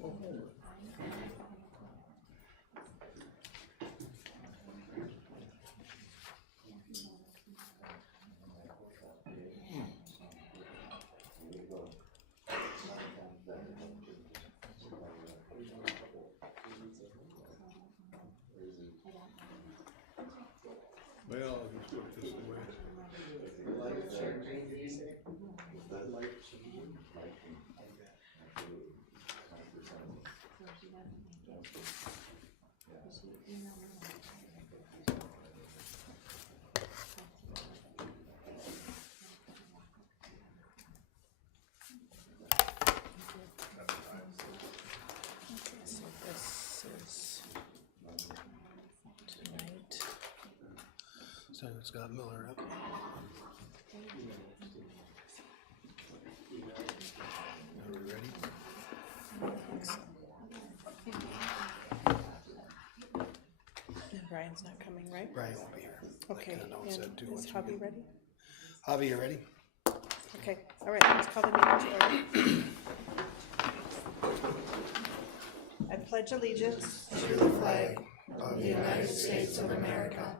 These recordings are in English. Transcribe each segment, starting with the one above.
Well, I'll just put it this way. So this is tonight. So it's got Miller up. Are we ready? And Brian's not coming, right? Brian won't be here. Okay, I can announce that too and is once we Javi get- ready? Javi, you ready? Okay, all right, let's call the meeting to order. I pledge allegiance To the flag of the United States of America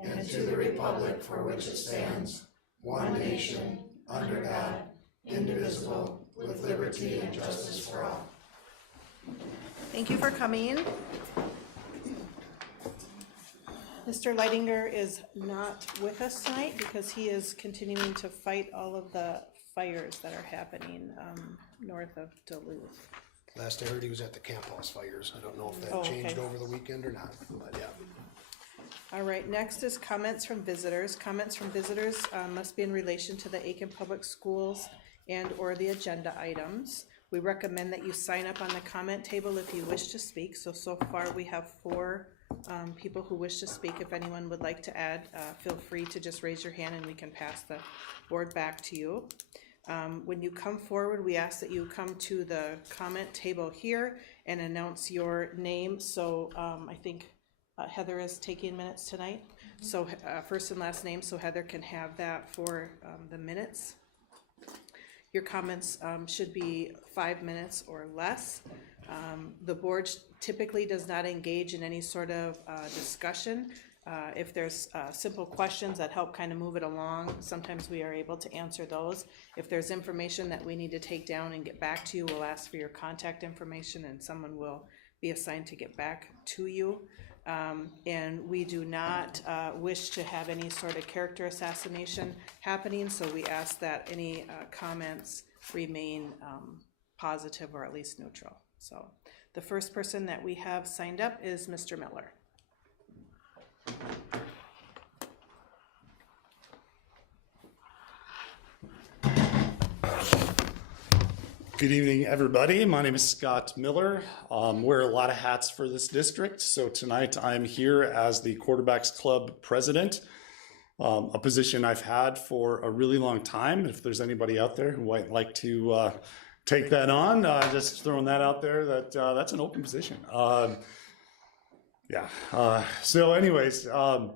and to the republic for which it stands, one nation, under God, indivisible, with liberty and justice for all. Thank you for coming. Mr. Leidinger is not with us tonight because he is continuing to fight all of the fires that are happening north of Duluth. Last I heard he was at the Camp House fires. I don't know if that Oh, okay. changed over the weekend or not, but yeah. All right, next is comments from visitors. Comments from visitors must be in relation to the Aiken Public Schools and or the agenda items. We recommend that you sign up on the comment table if you wish to speak. So far we have 4 people who wish to speak. If anyone would like to add, feel free to just raise your hand and we can pass the board back to you. When you come forward, we ask that you come to the comment table here and announce your name. So I think Heather is taking minutes tonight. So first and last name, so Heather can have that for the minutes. Your comments should be 5 minutes or less. The board typically does not engage in any sort of discussion. If there's simple questions that help kind of move it along, sometimes we are able to answer those. If there's information that we need to take down and get back to you, we'll ask for your contact information and someone will be assigned to get back to you. And we do not wish to have any sort of character assassination happening, so we ask that any comments remain positive or at least neutral. So the first person that we have signed up is Mr. Miller. Good evening, everybody. My name is Scott Miller. Wear a lot of hats for this district. So tonight I'm here as the Quarterbacks Club president, a position I've had for a really long time. If there's anybody out there who might like to take that on, just throwing that out there, that's an open position. So anyways, a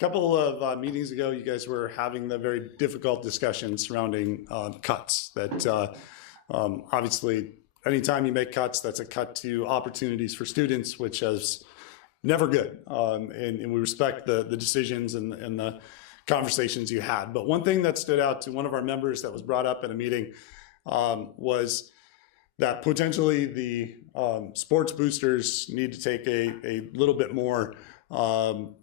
couple of meetings ago, you guys were having the very difficult discussion surrounding cuts that obviously, anytime you make cuts, that's a cut to opportunities for students, which is never good. And we respect the decisions and the conversations you had. But one thing that stood out to one of our members that was brought up in a meeting was that potentially the sports boosters need to take a little bit more, more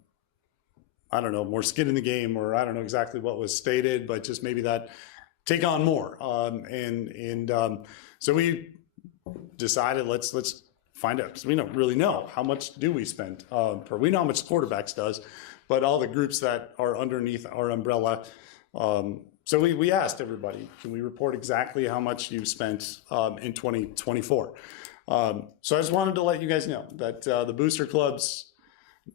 skin in the game, or I don't know exactly what was stated, but just maybe that take on more. So we decided let's find out, because we don't really know how much do we spend per. We know how much quarterbacks does, but all the groups that are underneath our umbrella. So we asked everybody, can we report exactly how much you've spent in 2024? So I just wanted to let you guys know that the booster clubs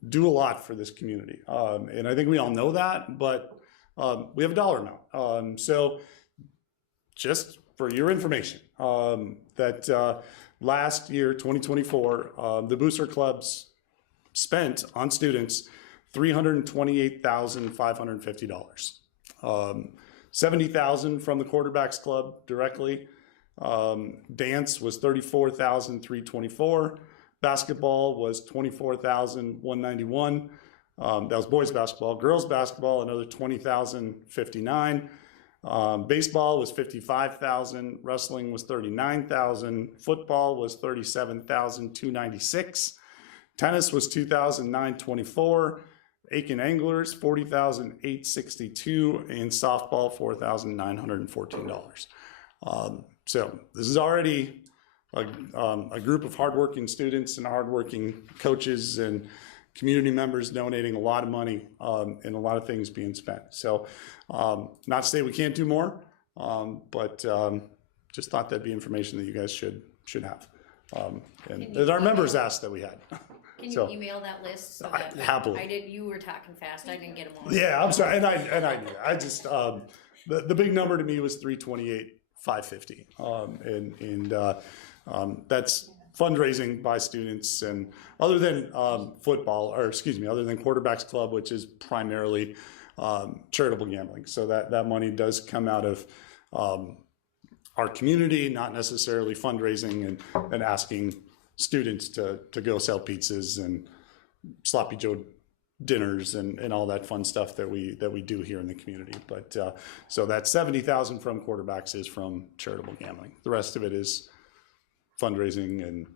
do a lot for this community. And I think we all know that, but we have a dollar amount. So just for your information, that last year, 2024, the booster clubs spent on students $328,550. $70,000 from the quarterbacks club directly, Dance was $34,324. Basketball was $24,191. That was boys basketball. Girls basketball, another $20,059. Baseball was $55,000. Wrestling was $39,000. Football was $37,296. Tennis was $2,924. Aiken Anglers $40,862, and softball $4,914. So this is already a group of hardworking students and hardworking coaches and community members donating a lot of money and a lot of things being spent. So not to say we can't do more, but just thought that'd be information that you guys should have. And that our members asked that we had. Can you So, email that list so that happily. you were talking fast, I didn't get them all. Yeah, I'm sorry, and I knew. I just the big number to me was 328,550, and that's fundraising by students, and other than football, or excuse me, other than Quarterbacks Club, which is primarily charitable gambling. So that money does come out of our community, not necessarily fundraising and asking students to go sell pizzas and sloppy Joe dinners and all that fun stuff that we do here in the community. But so that 70,000 from Quarterbacks is from charitable gambling. The rest of it is fundraising and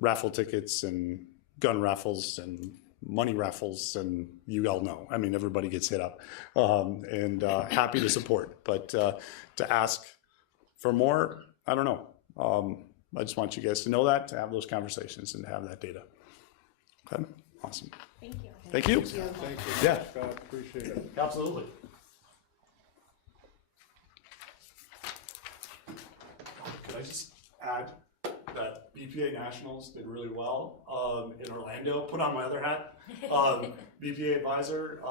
raffle tickets and gun raffles and money raffles, and you all know. I mean, everybody gets hit up, and happy to support. But to ask for more, I don't know. I just want you guys to know that, to have those conversations, and to have that data. Okay, awesome. Thank you. Thank you. Thank you. Yeah. Scott, appreciate it. Absolutely. Could I just add that BPA Nationals did really well in Orlando? Put on my other hat. BPA advisor,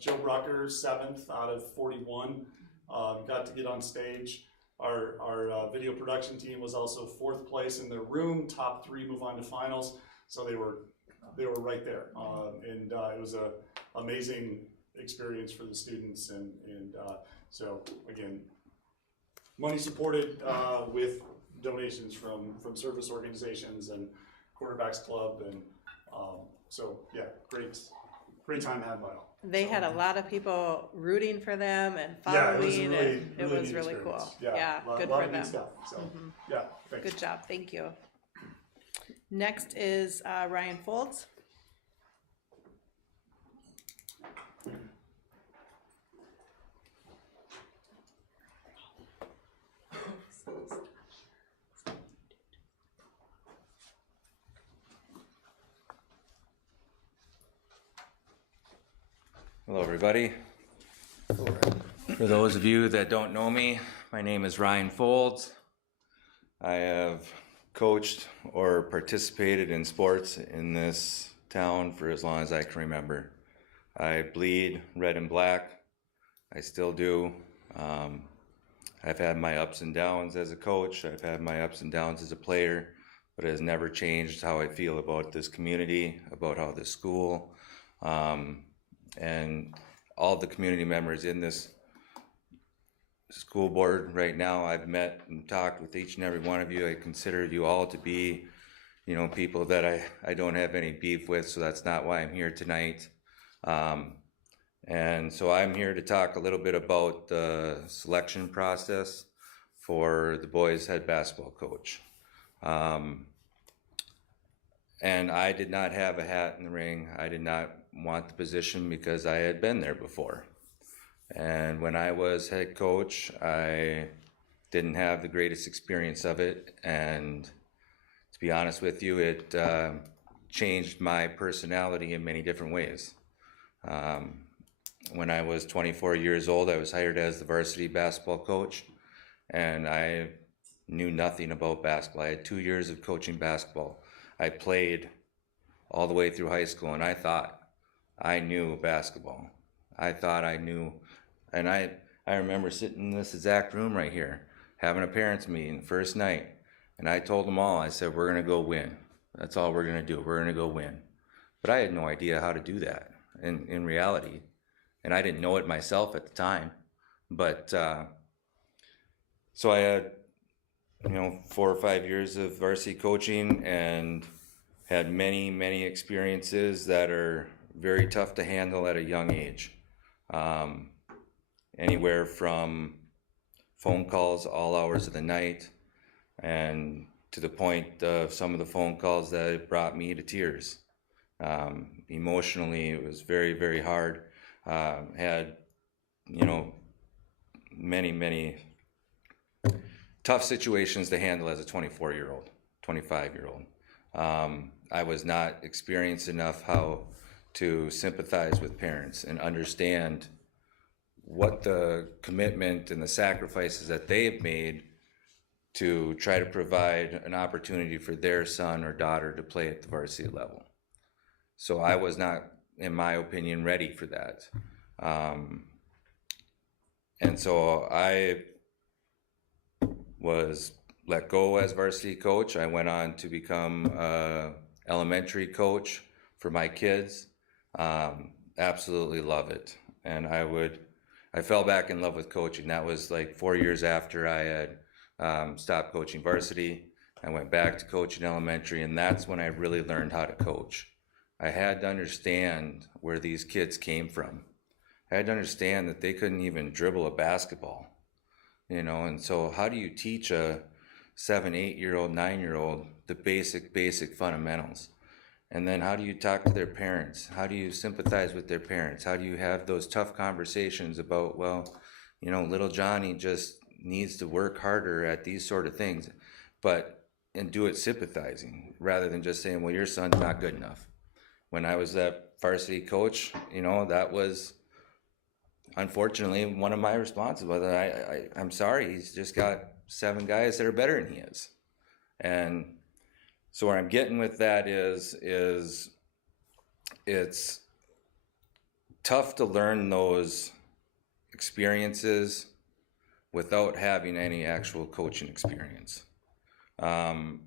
Joe Brucker, 7th out of 41. Got to get on stage. Our video production team was also 4th place in their room. Top 3 move on to finals. So they were right there, and it was a amazing experience for the students, and so again, money supported with donations from service organizations and Quarterbacks Club, and so yeah, great time had by all. They had a lot of people rooting for them and Yeah, it was following, really, and it really was neat really experience. cool. Yeah, good lot for of neat them. stuff. So yeah, thanks. Good job, thank you. Next is Ryan Folds. Hello, everybody. For those of you that don't know me, my name is Ryan Folds. I have coached or participated in sports in this town for as long as I can remember. I bleed red and black. I still do. I've had my ups and downs as a coach. I've had my ups and downs as a player, but it has never changed how I feel about this community, about how this school, and all the community members in this school board right now. I've met and talked with each and every one of you. I consider you all to be, people that I don't have any beef with, so that's not why I'm here tonight. And so I'm here to talk a little bit about the selection process for the boys head basketball coach. And I did not have a hat in the ring. I did not want the position because I had been there before. And when I was head coach, I didn't have the greatest experience of it. And to be honest with you, it changed my personality in many different ways. When I was 24 years old, I was hired as the varsity basketball coach, and I knew nothing about basketball. I had 2 years of coaching basketball. I played all the way through high school, and I thought I knew basketball. I thought I knew, and I remember sitting in this exact room right here, having a parents' meeting first night, and I told them all, I said, we're going to go win. That's all we're going to do. We're going to go win. But I had no idea how to do that in reality, and I didn't know it myself at the time. But so I had 4 or 5 years of varsity coaching and had many experiences that are very tough to handle at a young age. Anywhere from phone calls all hours of the night, and to the point of some of the phone calls that brought me to tears. Emotionally, it was very hard. Had, many tough situations to handle as a 24-year-old, 25-year-old. I was not experienced enough how to sympathize with parents and understand what the commitment and the sacrifices that they've made to try to provide an opportunity for their son or daughter to play at the varsity level. So I was not, in my opinion, ready for that. And so I was let go as varsity coach. I went on to become elementary coach for my kids. Absolutely love it. And I fell back in love with coaching. That was like 4 years after I had stopped coaching varsity. I went back to coaching elementary, and that's when I really learned how to coach. I had to understand where these kids came from. I had to understand that they couldn't even dribble a basketball, and so how do you teach a 7, 8-year-old, 9-year-old the basic fundamentals? And then how do you talk to their parents? How do you sympathize with their parents? How do you have those tough conversations about, little Johnny just needs to work harder at these sort of things, and do it sympathizing rather than just saying, well, your son's not good enough. When I was that varsity coach, that was unfortunately one of my responses. I'm sorry, he's just got 7 guys that are better than he is. And so where I'm getting with that is it's tough to learn those experiences without having any actual coaching experience. And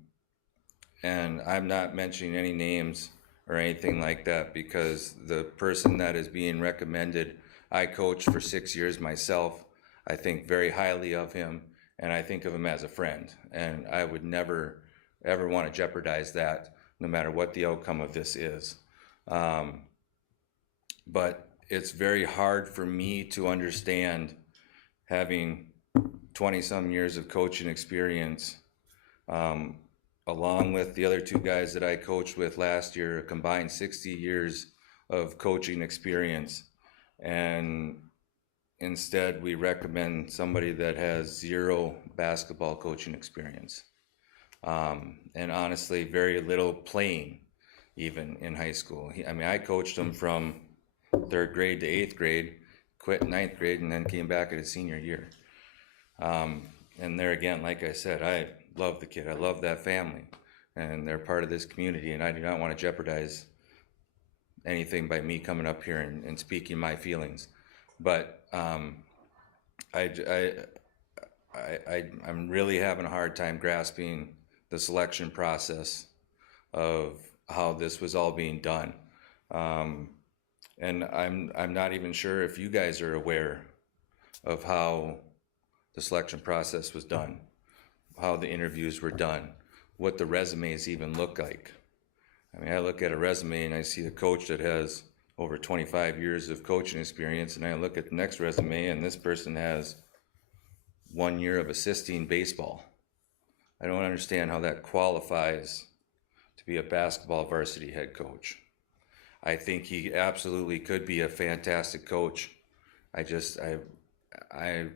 I'm not mentioning any names or anything like that, because the person that is being recommended, I coached for 6 years myself. I think very highly of him, and I think of him as a friend. And I would never ever want to jeopardize that, no matter what the outcome of this is. But it's very hard for me to understand, having 20-some years of coaching experience, along with the other 2 guys that I coached with last year, a combined 60 years of coaching experience. And instead, we recommend somebody that has 0 basketball coaching experience. And honestly, very little playing, even in high school. I coached him from 3rd grade to 8th grade, quit 9th grade, and then came back at his senior year. And there again, like I said, I love the kid. I love that family, and they're part of this community, and I do not want to jeopardize anything by me coming up here and speaking my feelings. But I'm really having a hard time grasping the selection process of how this was all being done. And I'm not even sure if you guys are aware of how the selection process was done, how the interviews were done, what the resumes even look like. I look at a resume and I see a coach that has over 25 years of coaching experience, and I look at the next resume and this person has 1 year of assisting baseball. I don't understand how that qualifies to be a basketball varsity head coach. I think he absolutely could be a fantastic coach. I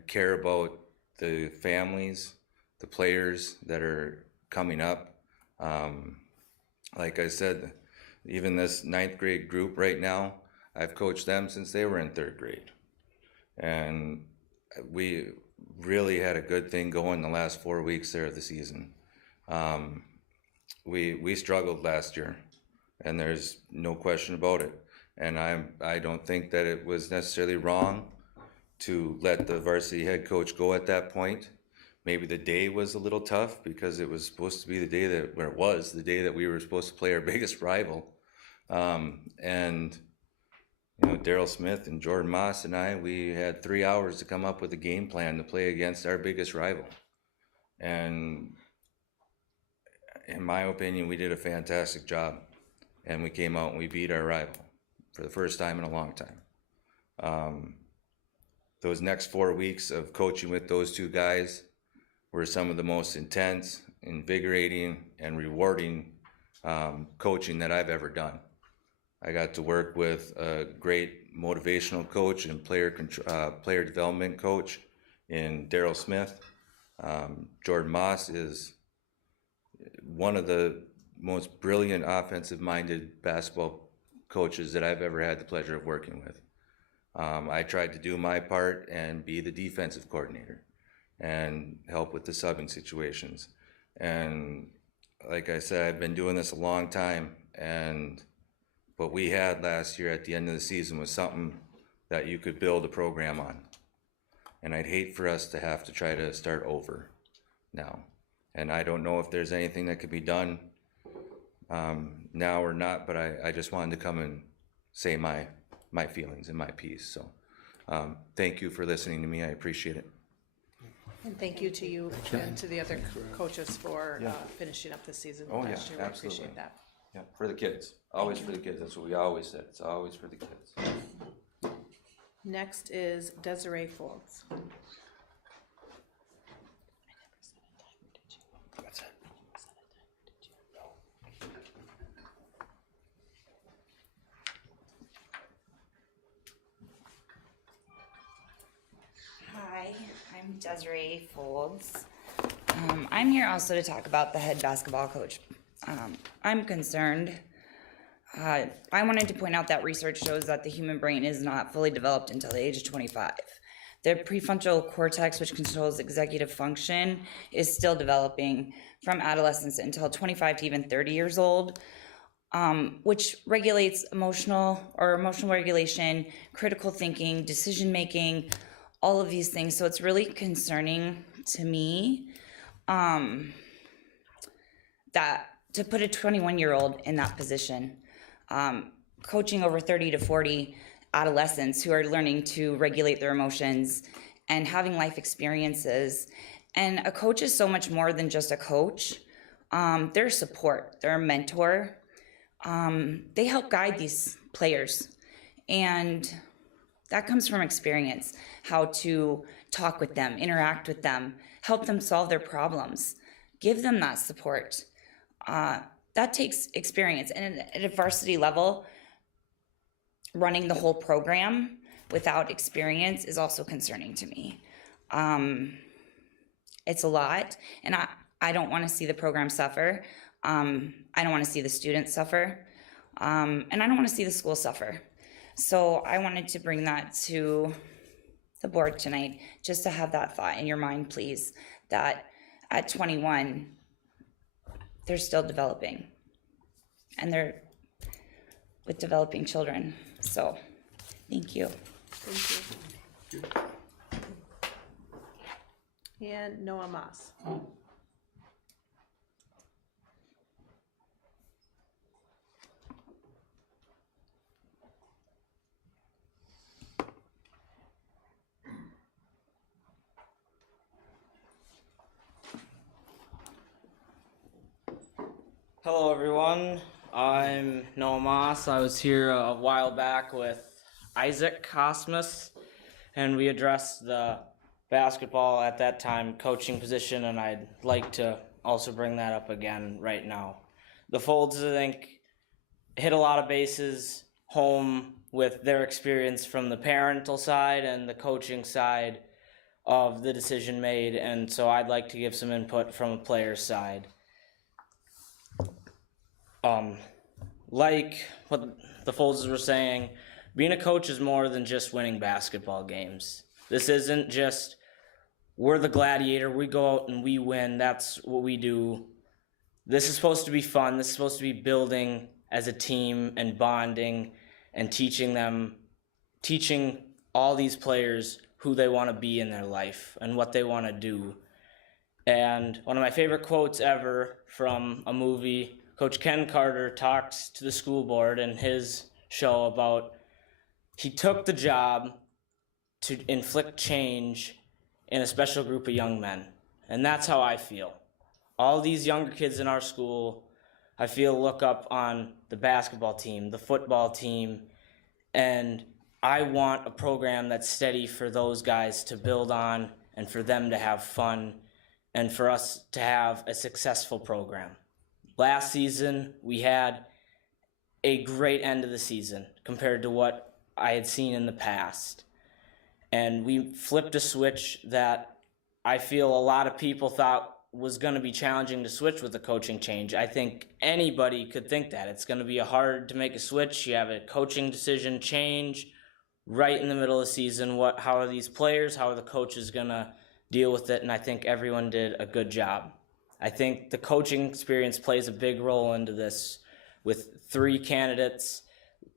care about the families, the players that are coming up. Like I said, even this 9th grade group right now, I've coached them since they were in 3rd grade. And we really had a good thing going the last 4 weeks there of the season. We struggled last year, and there's no question about it. And I don't think that it was necessarily wrong to let the varsity head coach go at that point. Maybe the day was a little tough, because it was supposed to be the day that we were supposed to play our biggest rival. And Daryl Smith and Jordan Moss and we had 3 hours to come up with a game plan to play against our biggest rival. And in my opinion, we did a fantastic job, and we came out and we beat our rival for the first time in a long time. Those next 4 weeks of coaching with those two guys were some of the most intense, invigorating, and rewarding coaching that I've ever done. I got to work with a great motivational coach and player development coach in Daryl Smith. Jordan Moss is one of the most brilliant offensive-minded basketball coaches that I've ever had the pleasure of working with. I tried to do my part and be the defensive coordinator and help with the subbing situations. And like I said, I've been doing this a long time, and what we had last year at the end of the season was something that you could build a program on. And I'd hate for us to have to try to start over now. And I don't know if there's anything that could be done now or not, but I just wanted to come and say my feelings and my piece. So thank you for listening to me. I appreciate it. And thank you to you and to the other coaches for finishing up the season Oh, last yeah, year. We absolutely. appreciate that. Yeah, for the kids. Always for the kids. That's what we always said. It's always for the kids. Next is Desiree Folds. Hi, I'm Desiree Folds. I'm here also to talk about the head basketball coach. I'm concerned. I wanted to point out that research shows that the human brain is not fully developed until the age of 25. The prefrontal cortex, which controls executive function, is still developing from adolescence until 25 to even 30 years old, which regulates emotional regulation, critical thinking, decision making, all of these things. So it's really concerning to me that to put a 21-year-old in that position, coaching over 30 to 40 adolescents who are learning to regulate their emotions and having life experiences. And a coach is so much more than just a coach. They're support, they're a mentor. They help guide these players. And that comes from experience, how to talk with them, interact with them, help them solve their problems, give them that support. That takes experience. And at a varsity level, running the whole program without experience is also concerning to me. It's a lot, and I don't want to see the program suffer. I don't want to see the students suffer, and I don't want to see the school suffer. So I wanted to bring that to the board tonight, just to have that thought in your mind, please, that at 21, they're still developing, and they're with developing children. So, thank you. Thank you. And Noah Moss. Hello everyone, I'm Noah Moss. I was here a while back with Isaac Cosmas, and we addressed the basketball at that time coaching position, and I'd like to also bring that up again right now. The Folds, I think, hit a lot of bases home with their experience from the parental side and the coaching side of the decision made, and so I'd like to give some input from a player's side. Like what the Folds were saying, being a coach is more than just winning basketball games. This isn't just, we're the gladiator, we go out and we win, that's what we do. This is supposed to be fun, this is supposed to be building as a team and bonding and teaching all these players who they want to be in their life and what they want to do. And one of my favorite quotes ever from a movie, Coach Ken Carter talks to the school board in his show about he took the job to inflict change in a special group of young men. And that's how I feel. All these younger kids in our school, I feel, look up on the basketball team, the football team, and I want a program that's steady for those guys to build on and for them to have fun and for us to have a successful program. Last season, we had a great end of the season compared to what I had seen in the past. And we flipped a switch that I feel a lot of people thought was going to be challenging to switch with the coaching change. I think anybody could think that. It's going to be hard to make a switch. You have a coaching decision change right in the middle of the season. How are these players, how are the coaches going to deal with it? And I think everyone did a good job. I think the coaching experience plays a big role into this, with 3 candidates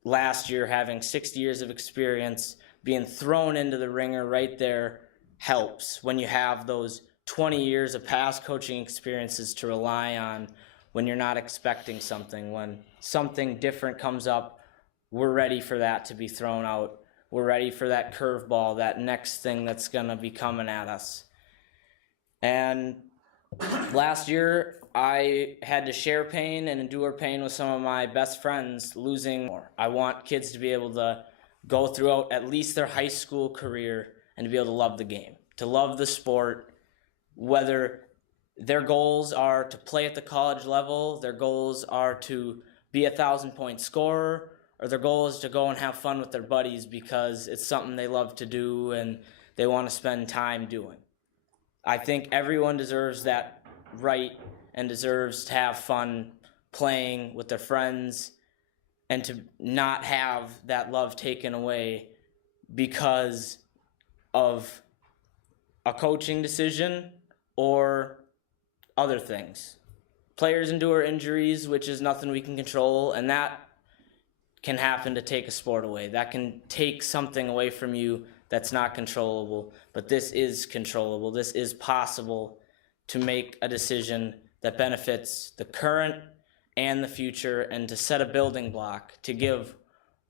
last year having 60 years of experience. Being thrown into the ringer right there helps when you have those 20 years of past coaching experiences to rely on when you're not expecting something. When something different comes up, we're ready for that to be thrown out. We're ready for that curveball, that next thing that's going to be coming at us. And last year, I had to share pain and endure pain with some of my best friends losing. I want kids to be able to go throughout at least their high school career and to be able to love the game, to love the sport, whether their goals are to play at the college level, their goals are to be a 1,000-point scorer, or their goal is to go and have fun with their buddies because it's something they love to do and they want to spend time doing. I think everyone deserves that right and deserves to have fun playing with their friends and to not have that love taken away because of a coaching decision or other things. Players endure injuries, which is nothing we can control, and that can happen to take a sport away. That can take something away from you that's not controllable, but this is controllable. This is possible to make a decision that benefits the current and the future, and to set a building block, to give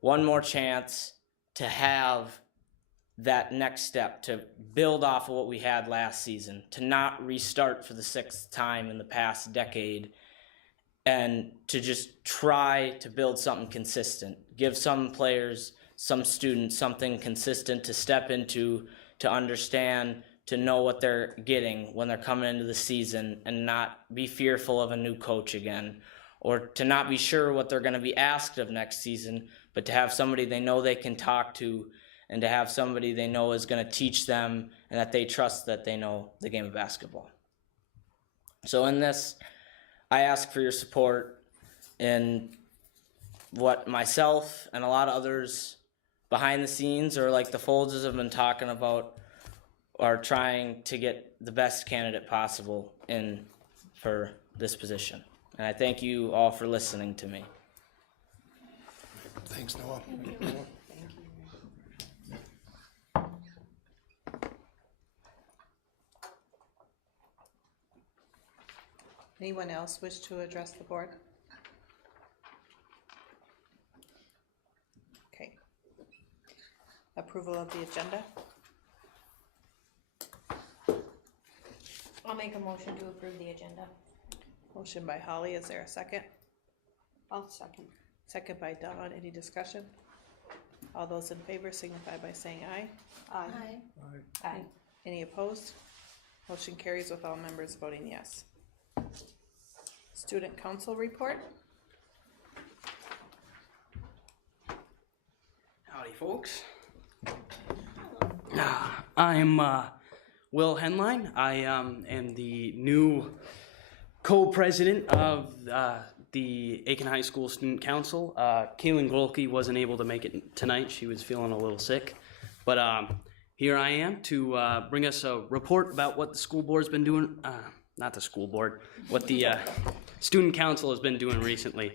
one more chance to have that next step, to build off of what we had last season, to not restart for the 6th time in the past decade, and to just try to build something consistent. Give some players, some students something consistent to step into, to understand, to know what they're getting when they're coming into the season, and not be fearful of a new coach again, or to not be sure what they're going to be asked of next season, but to have somebody they know they can talk to, and to have somebody they know is going to teach them and that they trust that they know the game of basketball. So in this, I ask for your support in what myself and a lot of others behind the scenes, or like the Folds have been talking about, are trying to get the best candidate possible in for this position. And I thank you all for listening to me. Thanks, Noah. Anyone else wish to address the board? Okay. Approval of the agenda. I'll make a motion to approve the agenda. Motion by Holly, is there a second? I'll second. Second by Dawn, any discussion? All those in favor signify by saying aye. Aye. Aye. Any opposed? Motion carries with all members voting yes. Student council report. Howdy, folks. I'm Will Henline. I am the new co-president of the Aiken High School Student Council. Kaylin Golke wasn't able to make it tonight. She was feeling a little sick. But here I am to bring us a report about what the school board's been doing. Not the school board, what the student council has been doing recently.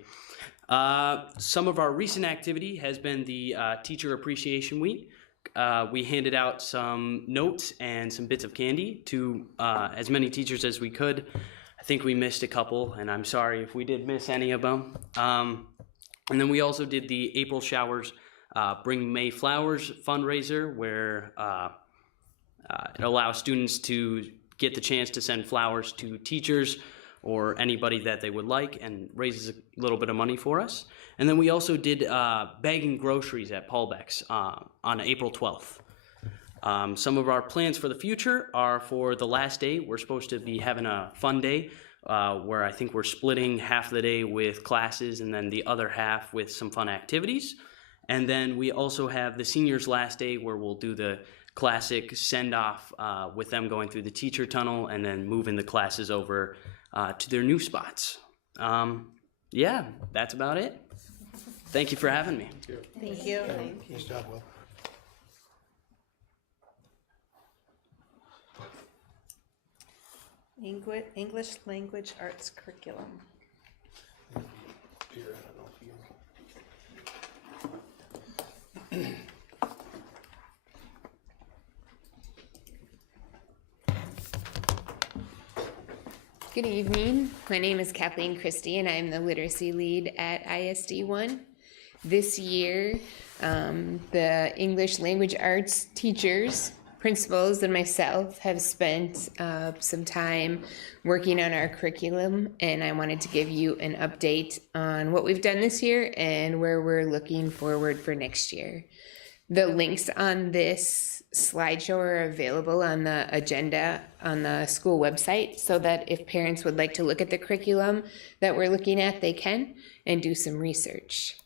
Some of our recent activity has been the Teacher Appreciation Week. We handed out some notes and some bits of candy to as many teachers as we could. I think we missed a couple, and I'm sorry if we did miss any of them. And then we also did the April Showers Bring May Flowers fundraiser, where it allows students to get the chance to send flowers to teachers or anybody that they would like, and raises a little bit of money for us. And then we also did bagging groceries at Paul Beck's on April 12th. Some of our plans for the future are for the last day. We're supposed to be having a fun day where I think we're splitting half the day with classes and then the other half with some fun activities. And then we also have the seniors' last day where we'll do the classic send-off with them going through the teacher tunnel and then moving the classes over to their new spots. Yeah, that's about it. Thank you for having me. Thank you. Nice job, Will. English language arts curriculum. Here, I don't know if you. Good evening. My name is Kathleen Christie, and I'm the literacy lead at ISD 1. This year, the English language arts teachers, principals, and myself have spent some time working on our curriculum, and I wanted to give you an update on what we've done this year and where we're looking forward for next year. The links on this slideshow are available on the agenda on the school website, so that if parents would like to look at the curriculum that we're looking at, they can, and do some research.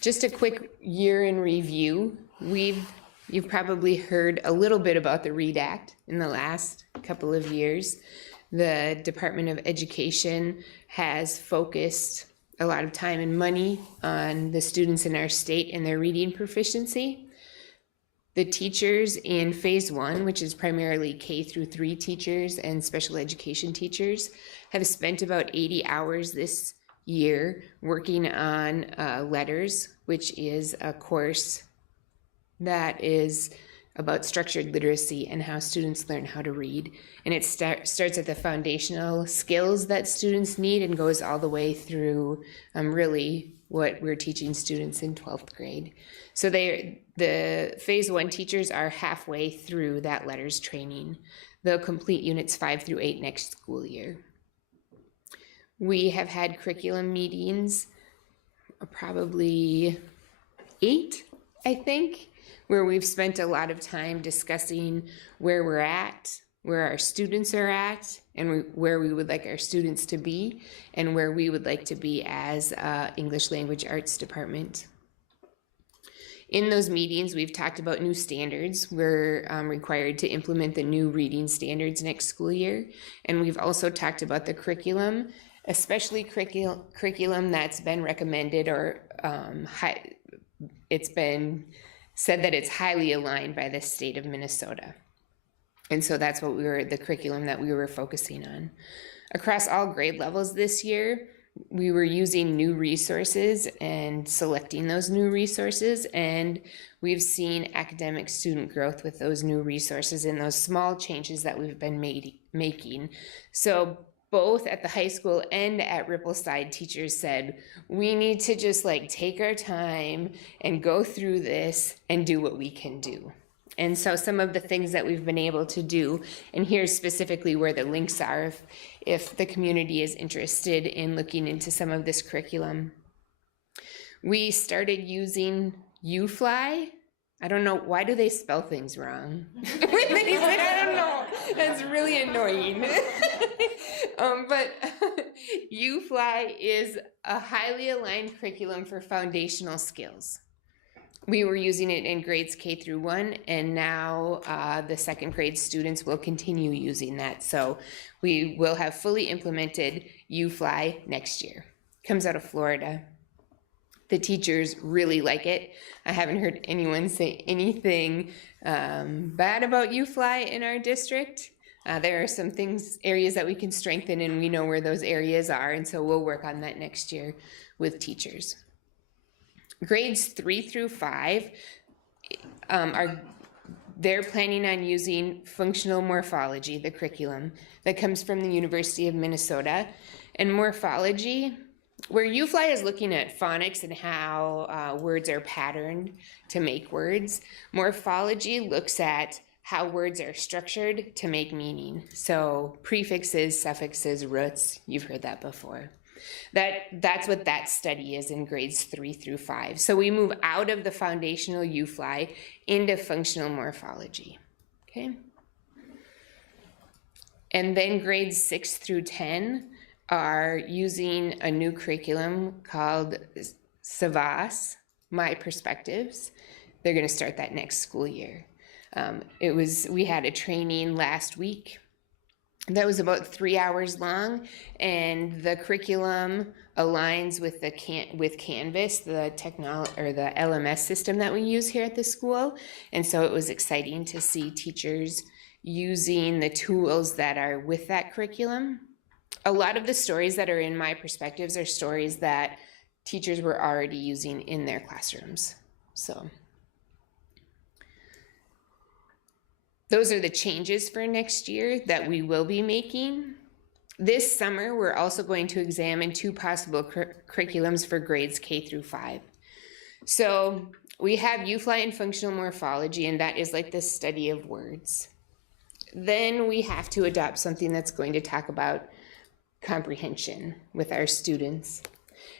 Just a quick year in review. You've probably heard a little bit about the READ Act in the last couple of years. The Department of Education has focused a lot of time and money on the students in our state and their reading proficiency. The teachers in phase 1, which is primarily K through 3 teachers and special education teachers, have spent about 80 hours this year working on letters, which is a course that is about structured literacy and how students learn how to read. And it starts at the foundational skills that students need and goes all the way through really what we're teaching students in 12th grade. So the phase 1 teachers are halfway through that letters training. They'll complete units 5 through 8 next school year. We have had curriculum meetings, probably 8, I think, where we've spent a lot of time discussing where we're at, where our students are at, and where we would like our students to be, and where we would like to be as English Language Arts Department. In those meetings, we've talked about new standards. We're required to implement the new reading standards next school year, and we've also talked about the curriculum, especially curriculum that's been recommended or it's been said that it's highly aligned by the state of Minnesota. And so that's what the curriculum that we were focusing on. Across all grade levels this year, we were using new resources and selecting those new resources, and we've seen academic student growth with those new resources and those small changes that we've been making. So both at the high school and at Rippleside, teachers said, we need to just take our time and go through this and do what we can do. And so some of the things that we've been able to do, and here's specifically where the links are if the community is interested in looking into some of this curriculum. We started using UFly. I don't know, why do they spell things wrong? I don't know, that's really annoying. But UFly is a highly aligned curriculum for foundational skills. We were using it in grades K through 1, and now the second grade students will continue using that. So we will have fully implemented UFly next year. Comes out of Florida. The teachers really like it. I haven't heard anyone say anything bad about UFly in our district. There are some areas that we can strengthen, and we know where those areas are, and so we'll work on that next year with teachers. Grades 3 through 5 they're planning on using functional morphology, the curriculum that comes from the University of Minnesota. And morphology, where UFly is looking at phonics and how words are patterned to make words, morphology looks at how words are structured to make meaning. So prefixes, suffixes, roots, you've heard that before. That's what that study is in grades 3 through 5. So we move out of the foundational UFly into functional morphology, okay? And then grades 6 through 10 are using a new curriculum called SAVAS, My Perspectives. They're gonna start that next school year. We had a training last week that was about 3 hours long, and the curriculum aligns with with Canvas, the the LMS system that we use here at the school. And so it was exciting to see teachers using the tools that are with that curriculum. A lot of the stories that are in My Perspectives are stories that teachers were already using in their classrooms. So those are the changes for next year that we will be making. This summer, we're also going to examine 2 possible curriculums for grades K through 5. So we have UFly and functional morphology, and that is like the study of words. Then we have to adopt something that's going to talk about comprehension with our students.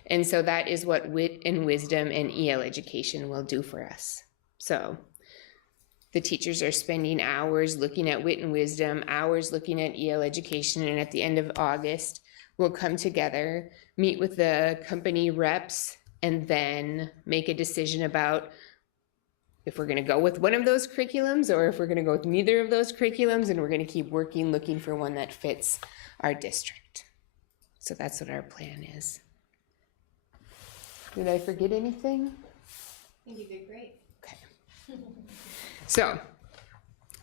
And so that is what Wit and Wisdom and EL education will do for us. So the teachers are spending hours looking at Wit and Wisdom, hours looking at EL education, and at the end of August, we'll come together, meet with the company reps, and then make a decision about if we're gonna go with one of those curriculums or if we're gonna go with neither of those curriculums, and we're gonna keep working, looking for one that fits our district. So that's what our plan is. Did I forget anything? I think you did great. Okay. So,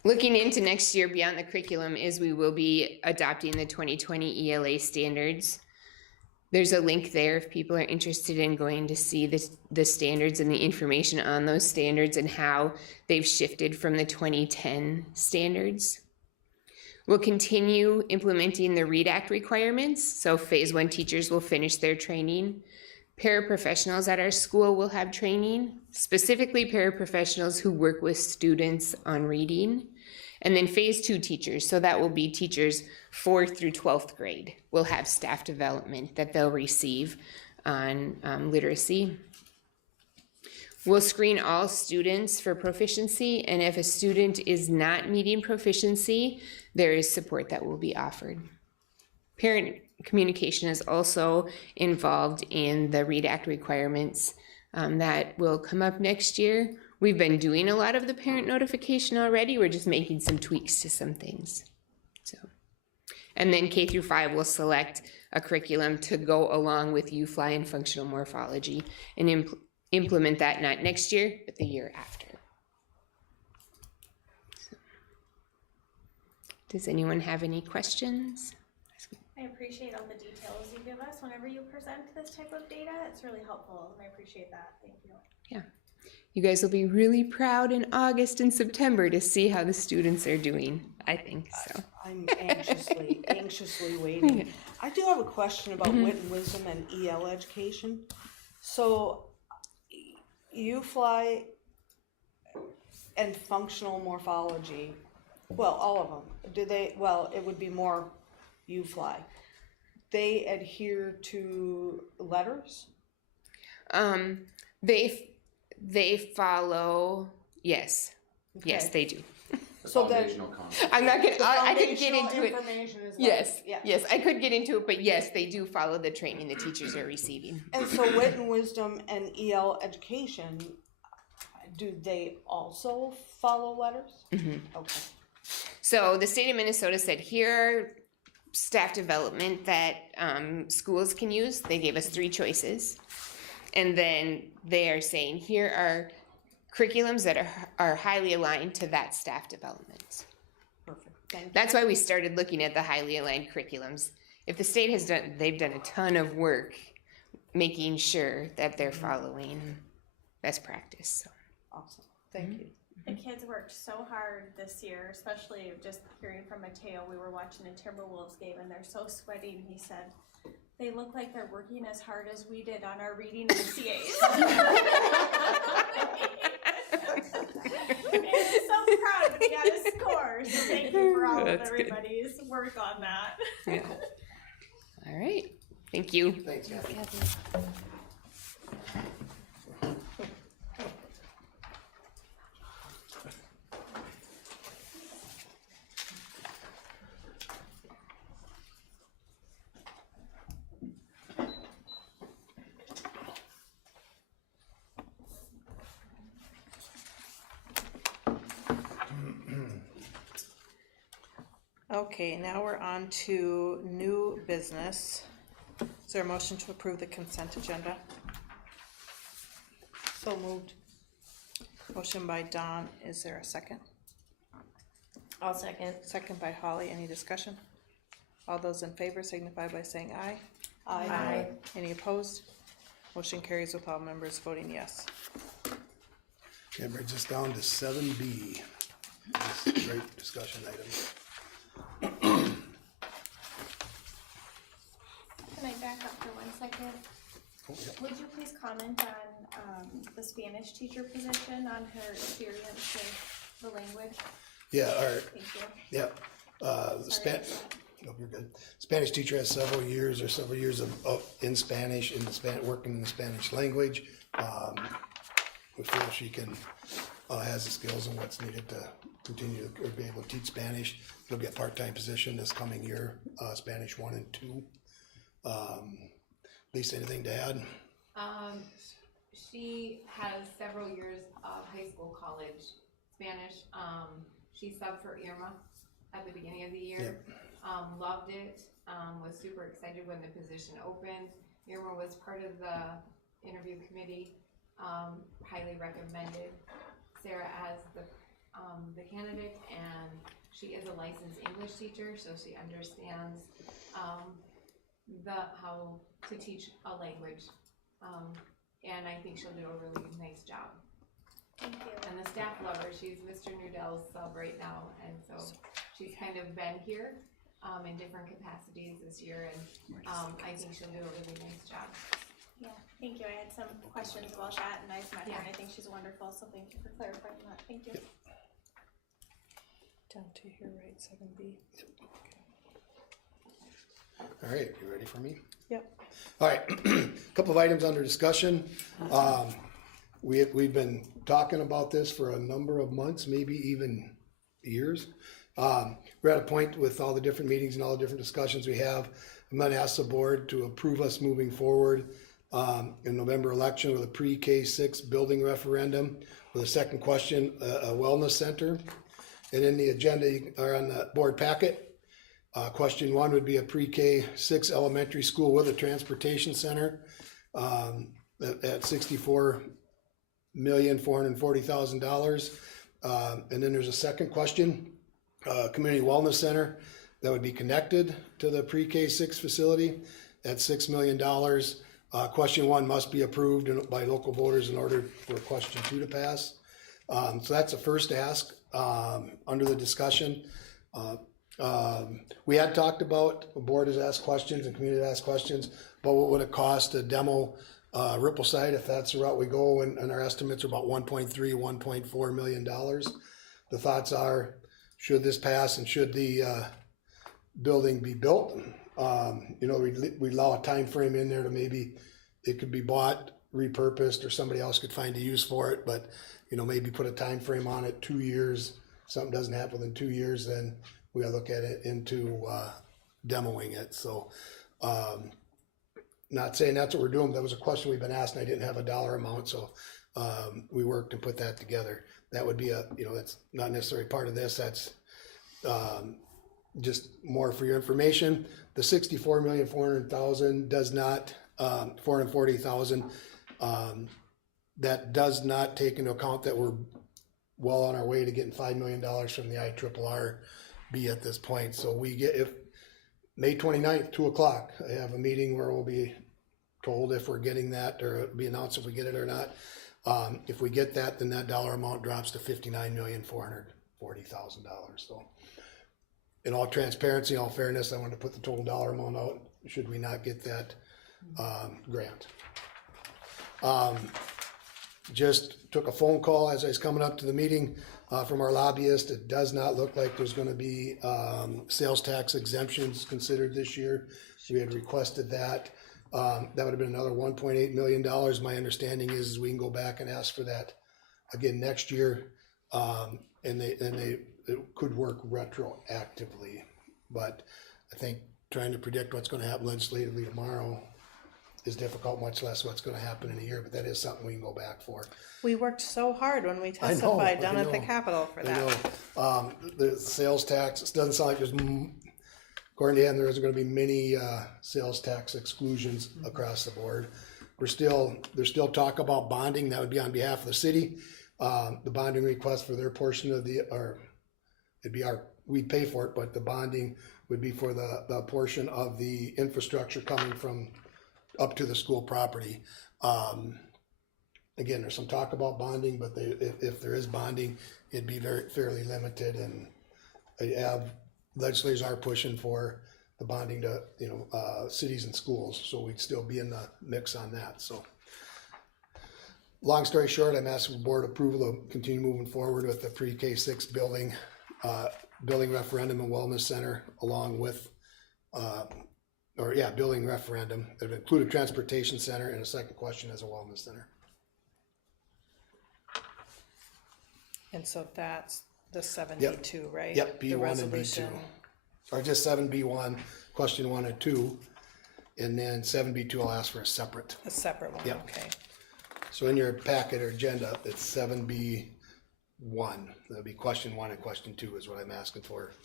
looking into next year beyond the curriculum is we will be adopting the 2020 ELA standards. There's a link there if people are interested in going to see the standards and the information on those standards and how they've shifted from the 2010 standards. We'll continue implementing the READ Act requirements. So phase 1 teachers will finish their training. Paraprofessionals at our school will have training, specifically paraprofessionals who work with students on reading. And then phase 2 teachers, so that will be teachers 4th through 12th grade, will have staff development that they'll receive on literacy. We'll screen all students for proficiency, and if a student is not meeting proficiency, there is support that will be offered. Parent communication is also involved in the READ Act requirements that will come up next year. We've been doing a lot of the parent notification already. We're just making some tweaks to some things. So, and then K through 5 will select a curriculum to go along with UFly and functional morphology and implement that not next year, but the year after. So, does anyone have any questions? I appreciate all the details you give us whenever you present this type of data. It's really helpful, and I appreciate that. Thank you. Yeah. You guys will be really proud in August and September to see how the students are doing, I think so. I'm anxiously waiting. I do have a question about Wit and Wisdom and EL education. So, UFly and functional morphology, well, all of them, do they, well, it would be more UFly. They adhere to letters? They follow, yes. Okay. Yes, they do. So then, I'm not gonna, I could get foundational into it. information is Yes, letters. Yeah. yes, I could get into it, but yes, they do follow the training the teachers are receiving. And so Wit and Wisdom and EL education, do they also follow letters? Okay. So the state of Minnesota said, here are staff development that schools can use. They gave us 3 choices. And then they are saying, here are curriculums that are highly aligned to that staff development. Perfect. Thank you. That's why we started looking at the highly aligned curriculums. If the state has done, they've done a ton of work making sure that they're following best practice. So. Awesome. Thank you. The kids worked so hard this year, especially just hearing from Mateo. We were watching a Timberwolves game, and they're so sweaty. And he said, they look like they're working as hard as we did on our reading and CAs. I'm so proud that he got a score. So thank you for all of That's good. everybody's work on that. Yeah. All right. Thank you. Thanks, Kathy. Okay, now we're on to new business. Is there a motion to approve the consent agenda? So moved. Motion by Dawn, is there a second? I'll second. Second by Holly, any discussion? All those in favor signify by saying aye. Aye. Any opposed? Motion carries with all members voting yes. Okay, brings us down to 7B. This is a great discussion item. Can I back up for 1 second? Oh, yeah. Would you please comment on the Spanish teacher position, on her experience with the language? Yeah, Thank you. yeah. The nope, you're good. Spanish teacher has several years of in Spanish, working in the Spanish language. We feel she can, has the skills and what's needed to continue to be able to teach Spanish. It'll be a part-time position this coming year, Spanish 1 and 2. Lisa, anything to add? She has several years of high school, college Spanish. She subbed for Irma at the beginning of the year. Yep. Loved it. Was super excited when the position opened. Irma was part of the interview committee. Highly recommended Sarah as the candidate, and she is a licensed English teacher, so she understands how to teach a language, and I think she'll do a really nice job. Thank you. And the staff love her. She's Mr. Nudell's sub right now, and so she's kind of been here in different capacities this year, and I think she'll do a really nice job. Yeah, thank you. I had some questions about that, and I've met her, Yeah. and I think she's wonderful, so thank you for clarifying that. Thank you. Down to here, right, 7B. All right, you ready for me? Yep. All right, couple of items under discussion. We've been talking about this for a number of months, maybe even years. We're at a point with all the different meetings and all the different discussions we have. I'm going to ask the board to approve us moving forward in November election with a pre-K-6 building referendum with a second question, a wellness center. And in the agenda, or on the board packet, question 1 would be a pre-K-6 elementary school with a transportation center at $64,440,000. And then there's a second question, community wellness center that would be connected to the pre-K-6 facility at $6 million. Question 1 must be approved by local voters in order for question 2 to pass. So that's the first ask under the discussion. We had talked about, the board has asked questions and community has asked questions, but what would it cost to demo Ripple site if that's the route we go, and our estimates are about $1.3, $1.4 million. The thoughts are, should this pass and should the building be built, we allow a time frame in there to maybe it could be bought, repurposed, or somebody else could find a use for it, but maybe put a time frame on it, 2 years. If something doesn't happen within 2 years, then we gotta look at it into demoing it. So not saying that's what we're doing, but that was a question we've been asked and I didn't have a dollar amount, so we worked and put that together. That would be that's not necessarily part of this, that's just more for your information. The $64,400,000 does not, $440,000, that does not take into account that we're well on our way to getting $5 million from the IRRB at this point. So we get, if May 29th, 2:00, I have a meeting where we'll be told if we're getting that, or it'll be announced if we get it or not. If we get that, then that dollar amount drops to $59,440,000. So in all transparency, all fairness, I wanted to put the total dollar amount out should we not get that grant. just took a phone call as I was coming up to the meeting from our lobbyist. It does not look like there's gonna be sales tax exemptions considered this year. We had requested that. That would have been another $1.8 million. My understanding is we can go back and ask for that again next year. And it could work retroactively. But I think trying to predict what's gonna happen legislatively tomorrow is difficult, much less what's gonna happen in a year, but that is something we can go back for. We worked so hard when we I know, testified down I at the know, Capitol for I that. know. The sales tax, it doesn't sound like there's, according to him, there's gonna be many, sales tax exclusions across the board. There's still talk about bonding, that would be on behalf of the city. The bonding request for their portion of we'd pay for it, but the bonding would be for the portion of the infrastructure coming from up to the school property. Again, there's some talk about bonding, but if there is bonding, it'd be fairly limited, and legislators are pushing for the bonding to, cities and schools, so we'd still be in the mix on that, so. Long story short, I'm asking board approval to continue moving forward with the pre-K 6 building referendum and wellness center, along with, building referendum. It included transportation center, and a second question as a wellness center. And so that's the 72, right? Yep, The B1 and resolution. B2. Or just 7B1, question 1 and 2, and then 7B2 I'll ask for a separate. A separate one, Yep. okay. So in your packet or agenda, it's 7B1. That'll be question 1 and question 2 is what I'm asking for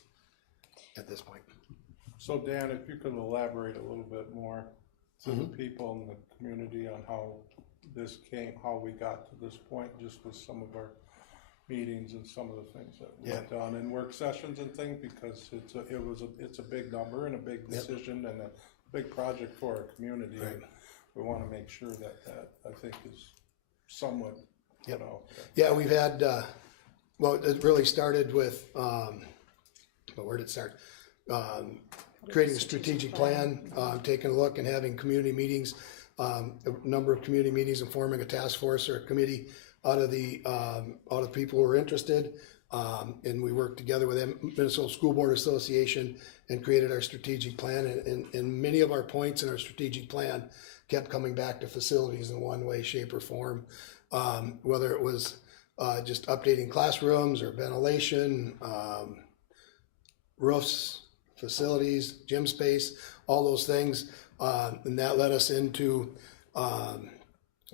at this point. So Dan, if you could elaborate a little bit more to the people in the community on how we got to this point, just with some of our meetings and some of the things that we've done in work sessions and things, because it's a big number and a big decision and a big project for our community. Right. And we want to make sure that I think is somewhat, Yeah, we've had, it really started with, where did it start? Creating a strategic plan, taking a look and having community meetings, a number of community meetings, and forming a task force or a committee out of the people who are interested. And we worked together with the Minnesota School Board Association and created our strategic plan. And many of our points in our strategic plan kept coming back to facilities in one way, shape, or form. Whether it was just updating classrooms or ventilation, roofs, facilities, gym space, all those things. And that led us into a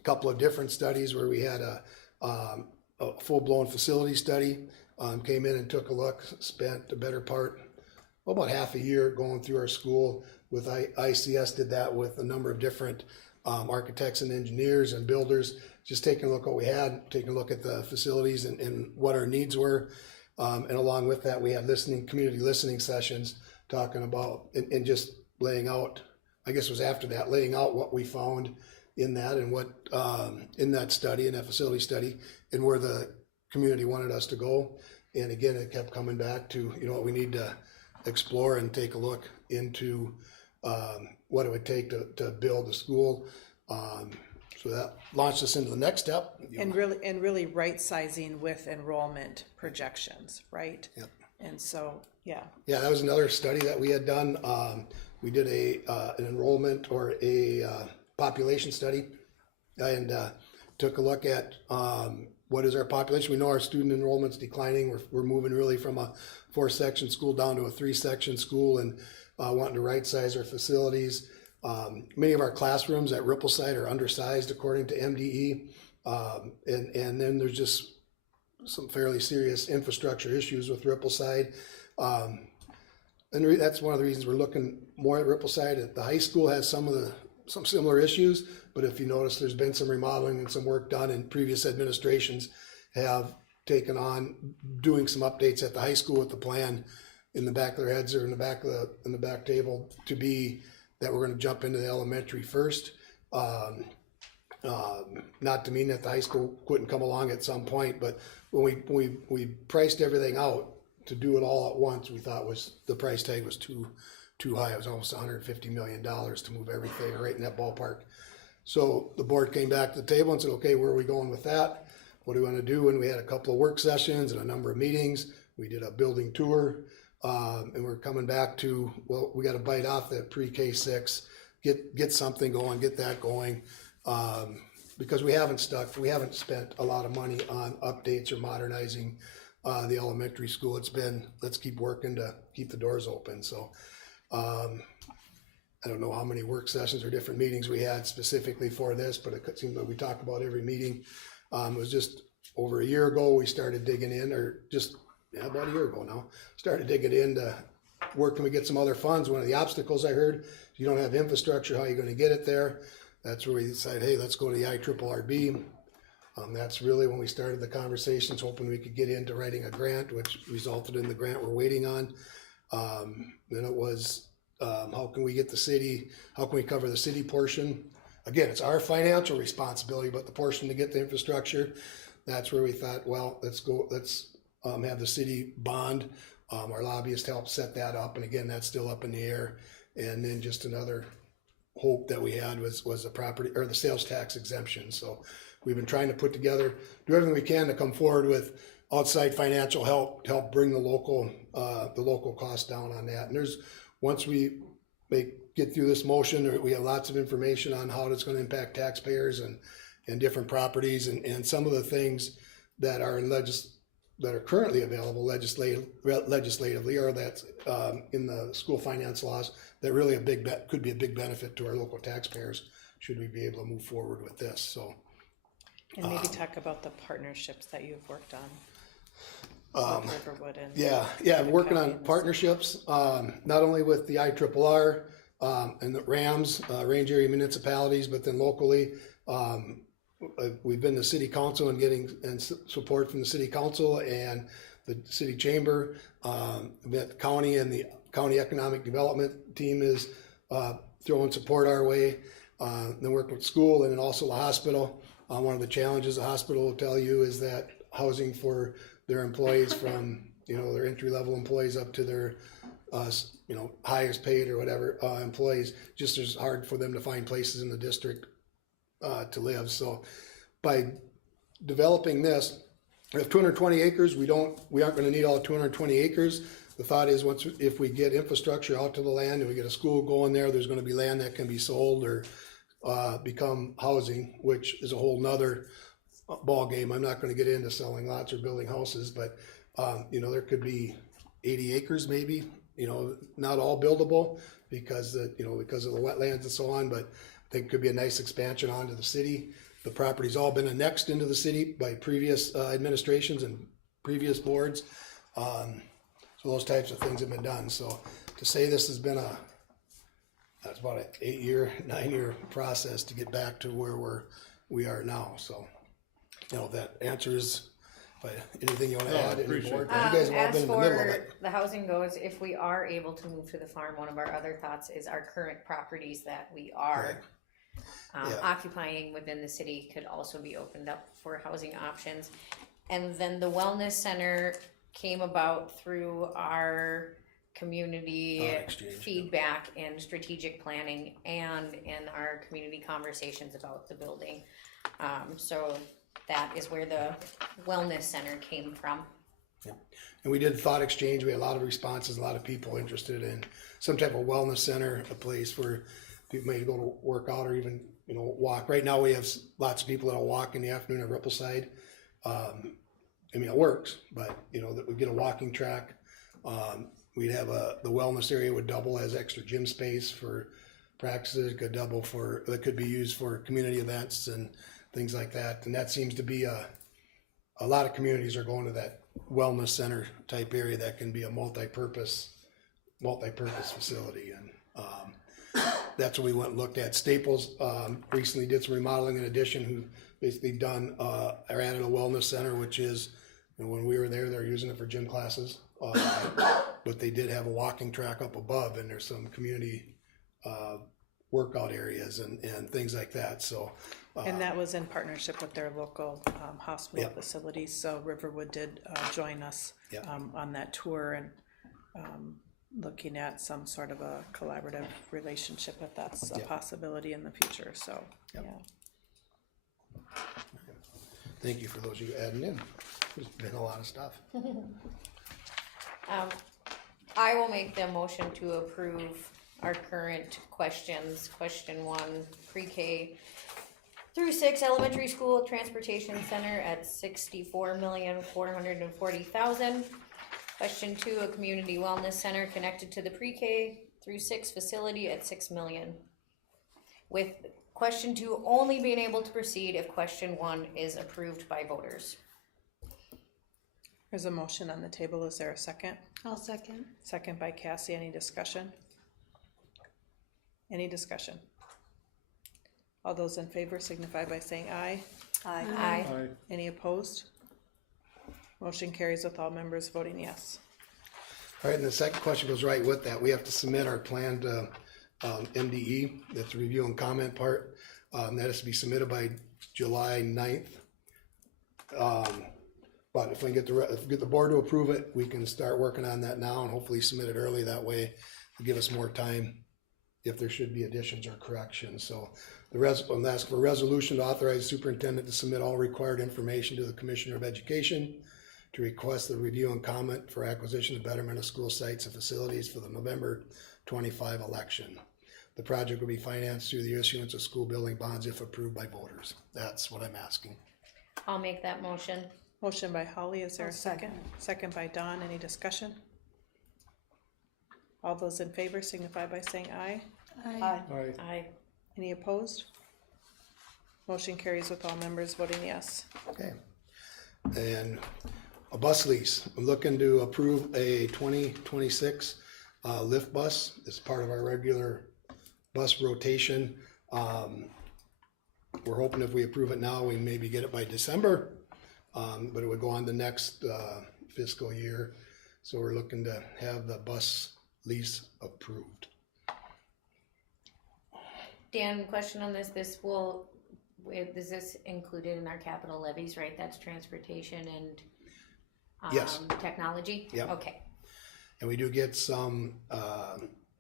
couple of different studies where we had a full-blown facility study. Came in and took a look, spent the better part, about half a year going through our school with ICS, did that with a number of different architects and engineers and builders, just taking a look at what we had, taking a look at the facilities and what our needs were. And along with that, we had community listening sessions, talking about and just laying out, I guess it was after that, laying out what we found in that and what in that study, in that facility study, and where the community wanted us to go. And again, it kept coming back to, what we need to explore and take a look into what it would take to build a school. So that launched us into the next step. And really right sizing with enrollment projections, right? Yep. And so, yeah. Yeah, that was another study that we had done. We did an enrollment or a population study, and took a look at what is our population. We know our student enrollment's declining. We're moving really from a 4-section school down to a 3-section school, and wanting to right size our facilities. Many of our classrooms at Rippleside are undersized according to MDE, and then there's just some fairly serious infrastructure issues with Rippleside. And that's one of the reasons we're looking more at Rippleside. At the high school has some similar issues, but if you notice, there's been some remodeling and some work done, and previous administrations have taken on doing some updates at the high school with the plan in the back of their heads or in the back table to be that we're going to jump into the elementary first. Not to mean that the high school couldn't come along at some point, but when we priced everything out to do it all at once, we thought the price tag was too high. It was almost $150 million to move everything right in that ballpark. So the board came back to the table and said, okay, where are we going with that? What do we want to do? And we had a couple of work sessions and a number of meetings. We did a building tour, and we're coming back to, well, we got to bite off that pre-K 6, get something going, get that going, because we haven't spent a lot of money on updates or modernizing the elementary school. It's been, let's keep working to keep the doors open. So I don't know how many work sessions or different meetings we had specifically for this, but it seems like we talked about every meeting. It was just over a year ago we started digging in, or just about a year ago now, started digging into where can we get some other funds. One of the obstacles I heard, if you don't have infrastructure, how are you going to get it there? That's where we decided, hey, let's go to the IRRB. That's really when we started the conversations, hoping we could get into writing a grant, which resulted in the grant we're waiting on. Then it was, how can we get the city, how can we cover the city portion? Again, it's our financial responsibility, but the portion to get the infrastructure, that's where we thought, well, let's have the city bond. Our lobbyist helped set that up, and again, that's still up in the air. And then just another hope that we had was the property or the sales tax exemption. So we've been trying to put together, do everything we can to come forward with outside financial help to help bring the local costs down on that. And once we get through this motion, we have lots of information on how it's going to impact taxpayers and different properties, and some of the things that are that are currently available legislatively, or that's in the school finance laws, that really could be a big benefit to our local taxpayers should we be able to move forward with this. So, and maybe talk about the partnerships that you've worked on. Riverwood and I'm working on partnerships, not only with the IRRR and the RAMs, range area municipalities, but then locally. We've been to city council and getting support from the city council and the city chamber. The county and the county economic development team is throwing support our way. Then working with school and then also the hospital. One of the challenges the hospital will tell you is that housing for their employees, from their entry-level employees up to their highest paid or whatever employees, just as hard for them to find places in the district to live. So by developing this, we have 220 acres. We aren't going to need all 220 acres. The thought is if we get infrastructure out to the land and we get a school going there, there's going to be land that can be sold or become housing, which is a whole nother ball game. I'm not going to get into selling lots or building houses, but there could be 80 acres maybe, not all buildable because of the wetlands and so on, but I think it could be a nice expansion onto the city. The property's all been annexed into the city by previous administrations and previous boards. So those types of things have been done. So to say this has been that's about an 9-year process to get back to where we are now. So, that answers, but anything you want to add? You guys have all been in the middle of it. The housing goes, if we are able to move to the farm, one of our other thoughts is our current properties that we are occupying within the city could also be opened up for housing options. And then the wellness center came about through our community feedback and strategic planning and in our community conversations about the building. So that is where the wellness center came from. Yeah. And we did thought exchange. We had a lot of responses, a lot of people interested in some type of wellness center, a place where people may go to work out or even, walk. Right now we have lots of people that'll walk in the afternoon at Rippleside. It works, but that we get a walking track. We'd have the wellness area would double as extra gym space for practices, could double that could be used for community events and things like that. And that seems to be a lot of communities are going to that wellness center type area that can be a multi-purpose facility. And that's what we went and looked at. Staples recently did some remodeling and addition, who basically done or added a wellness center, which is, when we were there, they're using it for gym classes. But they did have a walking track up above, and there's some community workout areas and things like that. So, and that was in partnership with their local hospital facilities. So Riverwood did join us on that tour, and looking at some sort of a collaborative relationship if that's a possibility in the future, so, Yep. yeah. Thank you for those of you adding in. There's been a lot of stuff. I will make the motion to approve our current questions. Question 1, pre-K through 6 elementary school transportation center at $64,440,000. Question 2, a community wellness center connected to the pre-K through 6 facility at $6 million. With question 2 only being able to proceed if question 1 is approved by voters. There's a motion on the table. Is there a second? I'll second. Second by Cassie. Any discussion? Any discussion? All those in favor signify by saying aye. Aye. Aye. Aye. Any opposed? Motion carries with all members voting yes. All right, and the second question goes right with that. We have to submit our planned MDE, that's the review and comment part. That has to be submitted by July 9th. But if we can get the board to approve it, we can start working on that now and hopefully submit it early. That way it'll give us more time if there should be additions or corrections. So I'm asking for a resolution to authorize the superintendent to submit all required information to the Commissioner of Education to request the review and comment for acquisition and betterment of school sites and facilities for the November 25 election. The project will be financed through the issuance of school building bonds if approved by voters. That's what I'm asking. I'll make that motion. Motion by Holly. Is there a second? Second by Dawn. Any discussion? All those in favor signify by saying aye. Aye. Aye. Aye. Any opposed? Motion carries with all members voting yes. Okay. And a bus lease. I'm looking to approve a 2026 lift bus as part of our regular bus rotation. We're hoping if we approve it now, we maybe get it by December, but it would go on the next fiscal year. So we're looking to have the bus lease approved. Dan, question on this. Is this included in our capital levies, right? That's transportation and Yes. technology? Yep. Okay. And we do get some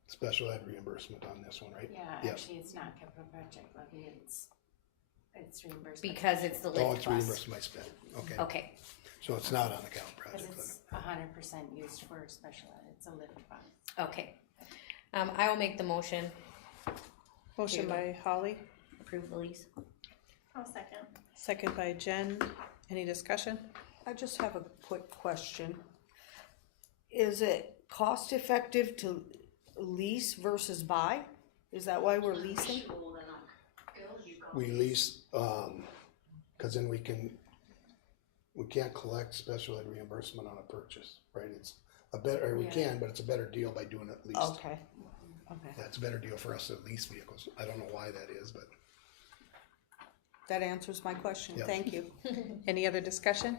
special ed reimbursement on this one, right? Yeah, Yep. actually, it's not capital project levy, it's reimbursement. Because it's the Oh, lift it's bus. reimbursed by sped. Okay. Okay. So it's not on the capital Because project. it's 100% used for special ed, it's a lift bus. Okay. I will make the motion. Motion by Holly, Approve the lease. I'll second. second by Jen. Any discussion? I just have a quick question. Is it cost effective to lease versus buy? Is that why we're leasing? We lease, cause then we can't collect special ed reimbursement on a purchase, right? It's a better, or we can, but it's a better deal by doing it leased. Okay, okay. Yeah, it's a better deal for us to lease vehicles. I don't know why that is, but That answers my question. Yeah. Thank you. Any other discussion?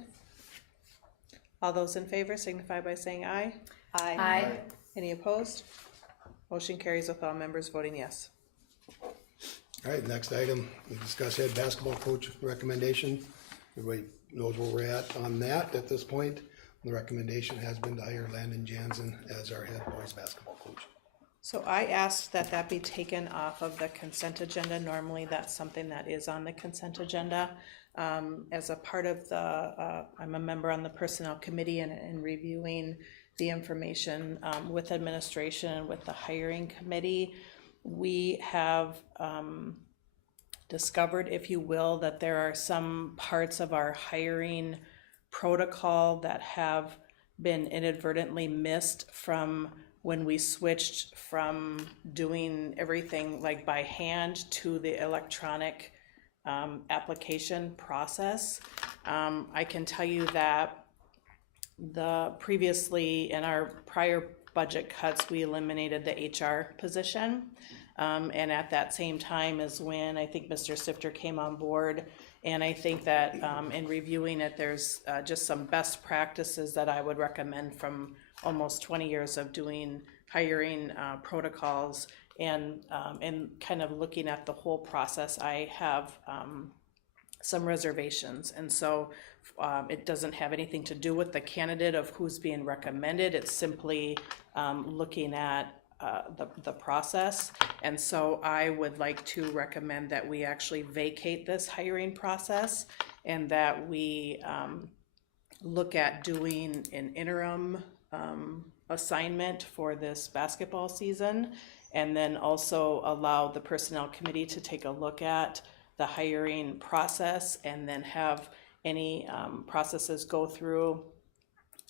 All those in favor signify by saying aye. Aye. Aye. Any opposed? Motion carries with all members voting yes. all right, next item, we discuss head basketball coach recommendation. Everybody knows where we're at on that at this point. The recommendation has been to hire Landon Jansen as our head boys basketball coach. So I asked that that be taken off of the consent agenda. Normally, that's something that is on the consent agenda. As a part of the, I'm a member on the personnel committee and reviewing the information with administration and with the hiring committee. We have discovered, if you will, that there are some parts of our hiring protocol that have been inadvertently missed from when we switched from doing everything like by hand to the electronic application process. I can tell you that previously in our prior budget cuts, we eliminated the HR position. And at that same time is when I think Mr. Sifter came on board. And I think that in reviewing it, there's just some best practices that I would recommend from almost 20 years of doing hiring protocols and kind of looking at the whole process. I have some reservations. And so it doesn't have anything to do with the candidate of who's being recommended. It's simply looking at the process. And so I would like to recommend that we actually vacate this hiring process and that we look at doing an interim assignment for this basketball season, and then also allow the personnel committee to take a look at the hiring process, and then have any processes go through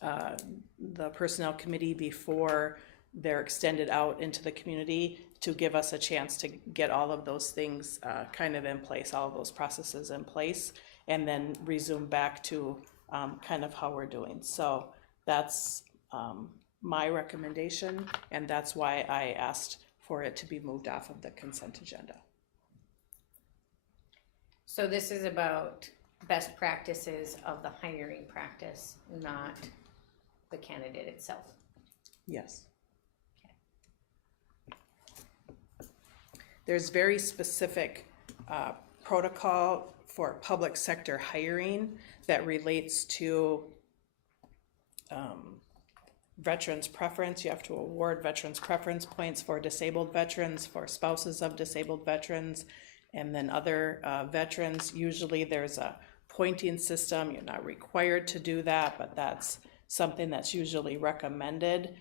the personnel committee before they're extended out into the community, to give us a chance to get all of those things kind of in place, all of those processes in place, and then resume back to kind of how we're doing. So that's my recommendation, and that's why I asked for it to be moved off of the consent agenda. So this is about best practices of the hiring practice, not the candidate itself. Yes. There's very specific protocol for public sector hiring that relates to veterans preference. You have to award veterans preference points for disabled veterans, for spouses of disabled veterans, and then other veterans. Usually there's a pointing system. You're not required to do that, but that's something that's usually recommended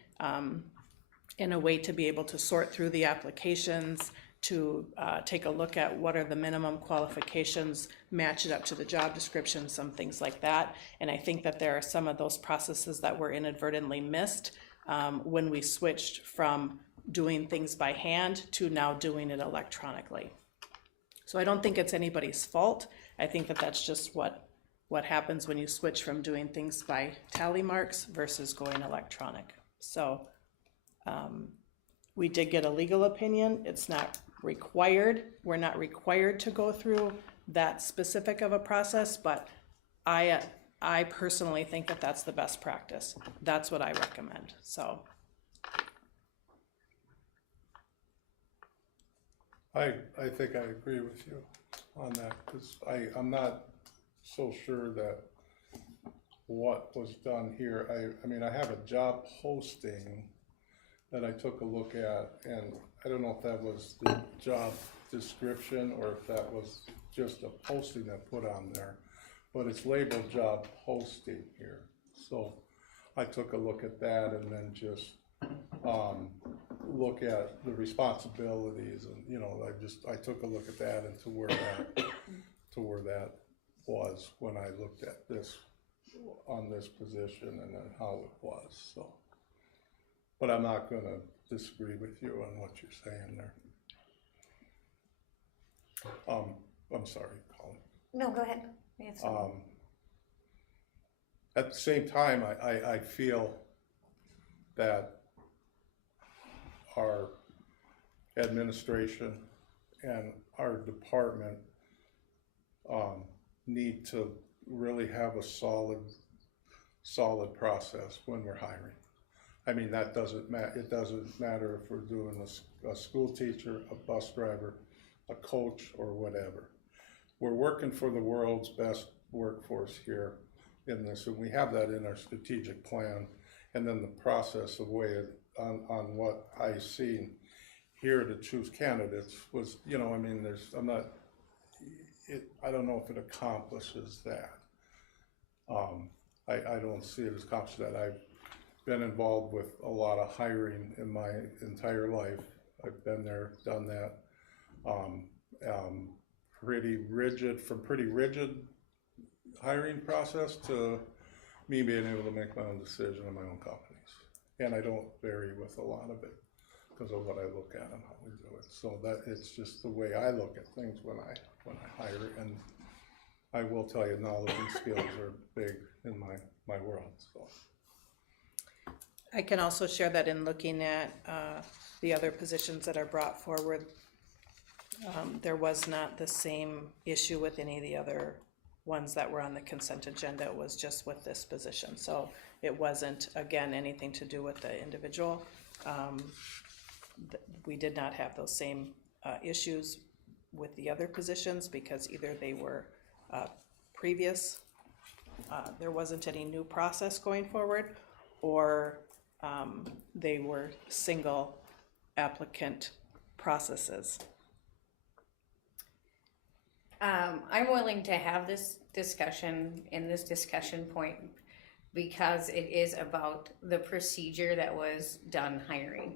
in a way to be able to sort through the applications, to take a look at what are the minimum qualifications, match it up to the job description, some things like that. And I think that there are some of those processes that were inadvertently missed when we switched from doing things by hand to now doing it electronically. So I don't think it's anybody's fault. I think that that's just what happens when you switch from doing things by tally marks versus going electronic. So we did get a legal opinion. It's not required. We're not required to go through that specific of a process, but I personally think that that's the best practice. That's what I recommend. So I think I agree with you on that, because I'm not so sure that what was done here. I mean, I have a job posting that I took a look at, and I don't know if that was the job description or if that was just a posting that put on there, but it's labeled job posting here. So I took a look at that and then just look at the responsibilities, and you know, I took a look at that and to where that was when I looked at this on this position and then how it was. So, but I'm not going to disagree with you on what you're saying there. I'm sorry, Colin. No, go ahead. At the same time, I feel that our administration and our department need to really have a solid process when we're hiring. I mean, that doesn't matter. It doesn't matter if we're doing a school teacher, a bus driver, a coach, or whatever. We're working for the world's best workforce here in this, and we have that in our strategic plan. And then the process of way on what I see here to choose candidates was, you know, I mean, I don't know if it accomplishes that. I don't see it as accomplishing that. I've been involved with a lot of hiring in my entire life. I've been there, done that. Pretty rigid hiring process to me being able to make my own decision in my own companies. And I don't vary with a lot of it because of what I look at and how we do it. So that it's just the way I look at things when I hire. And I will tell you, knowledge and skills are big in my world. So I can also share that in looking at the other positions that are brought forward, there was not the same issue with any of the other ones that were on the consent agenda. It was just with this position. So it wasn't, again, anything to do with the individual. We did not have those same issues with the other positions because either they were previous, there wasn't any new process going forward, or they were single applicant processes. I'm willing to have this discussion in this discussion point because it is about the procedure that was done hiring.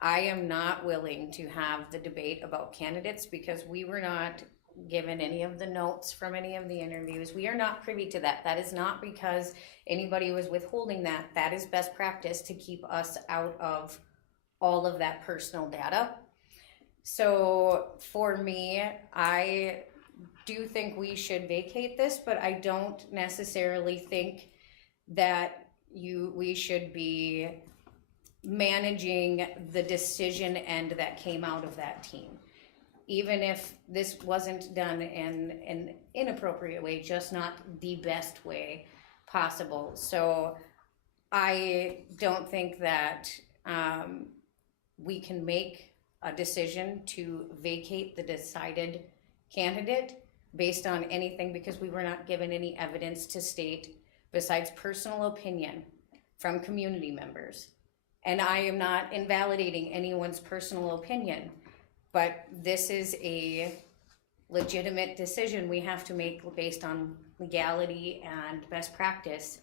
I am not willing to have the debate about candidates because we were not given any of the notes from any of the interviews. We are not privy to that. That is not because anybody was withholding that. That is best practice to keep us out of all of that personal data. So for me, I do think we should vacate this, but I don't necessarily think that we should be managing the decision end that came out of that team. Even if this wasn't done in an inappropriate way, just not the best way possible. So I don't think that we can make a decision to vacate the decided candidate based on anything because we were not given any evidence to state besides personal opinion from community members. And I am not invalidating anyone's personal opinion, but this is a legitimate decision we have to make based on legality and best practice.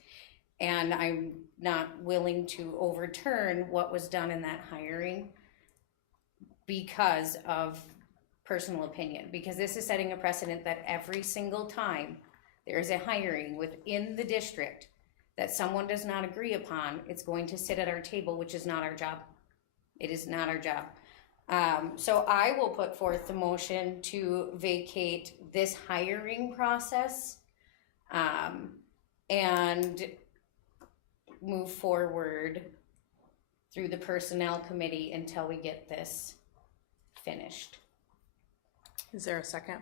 And I'm not willing to overturn what was done in that hiring because of personal opinion, because this is setting a precedent that every single time there is a hiring within the district that someone does not agree upon, it's going to sit at our table, which is not our job. It is not our job. So I will put forth the motion to vacate this hiring process and move forward through the personnel committee until we get this finished. Is there a second?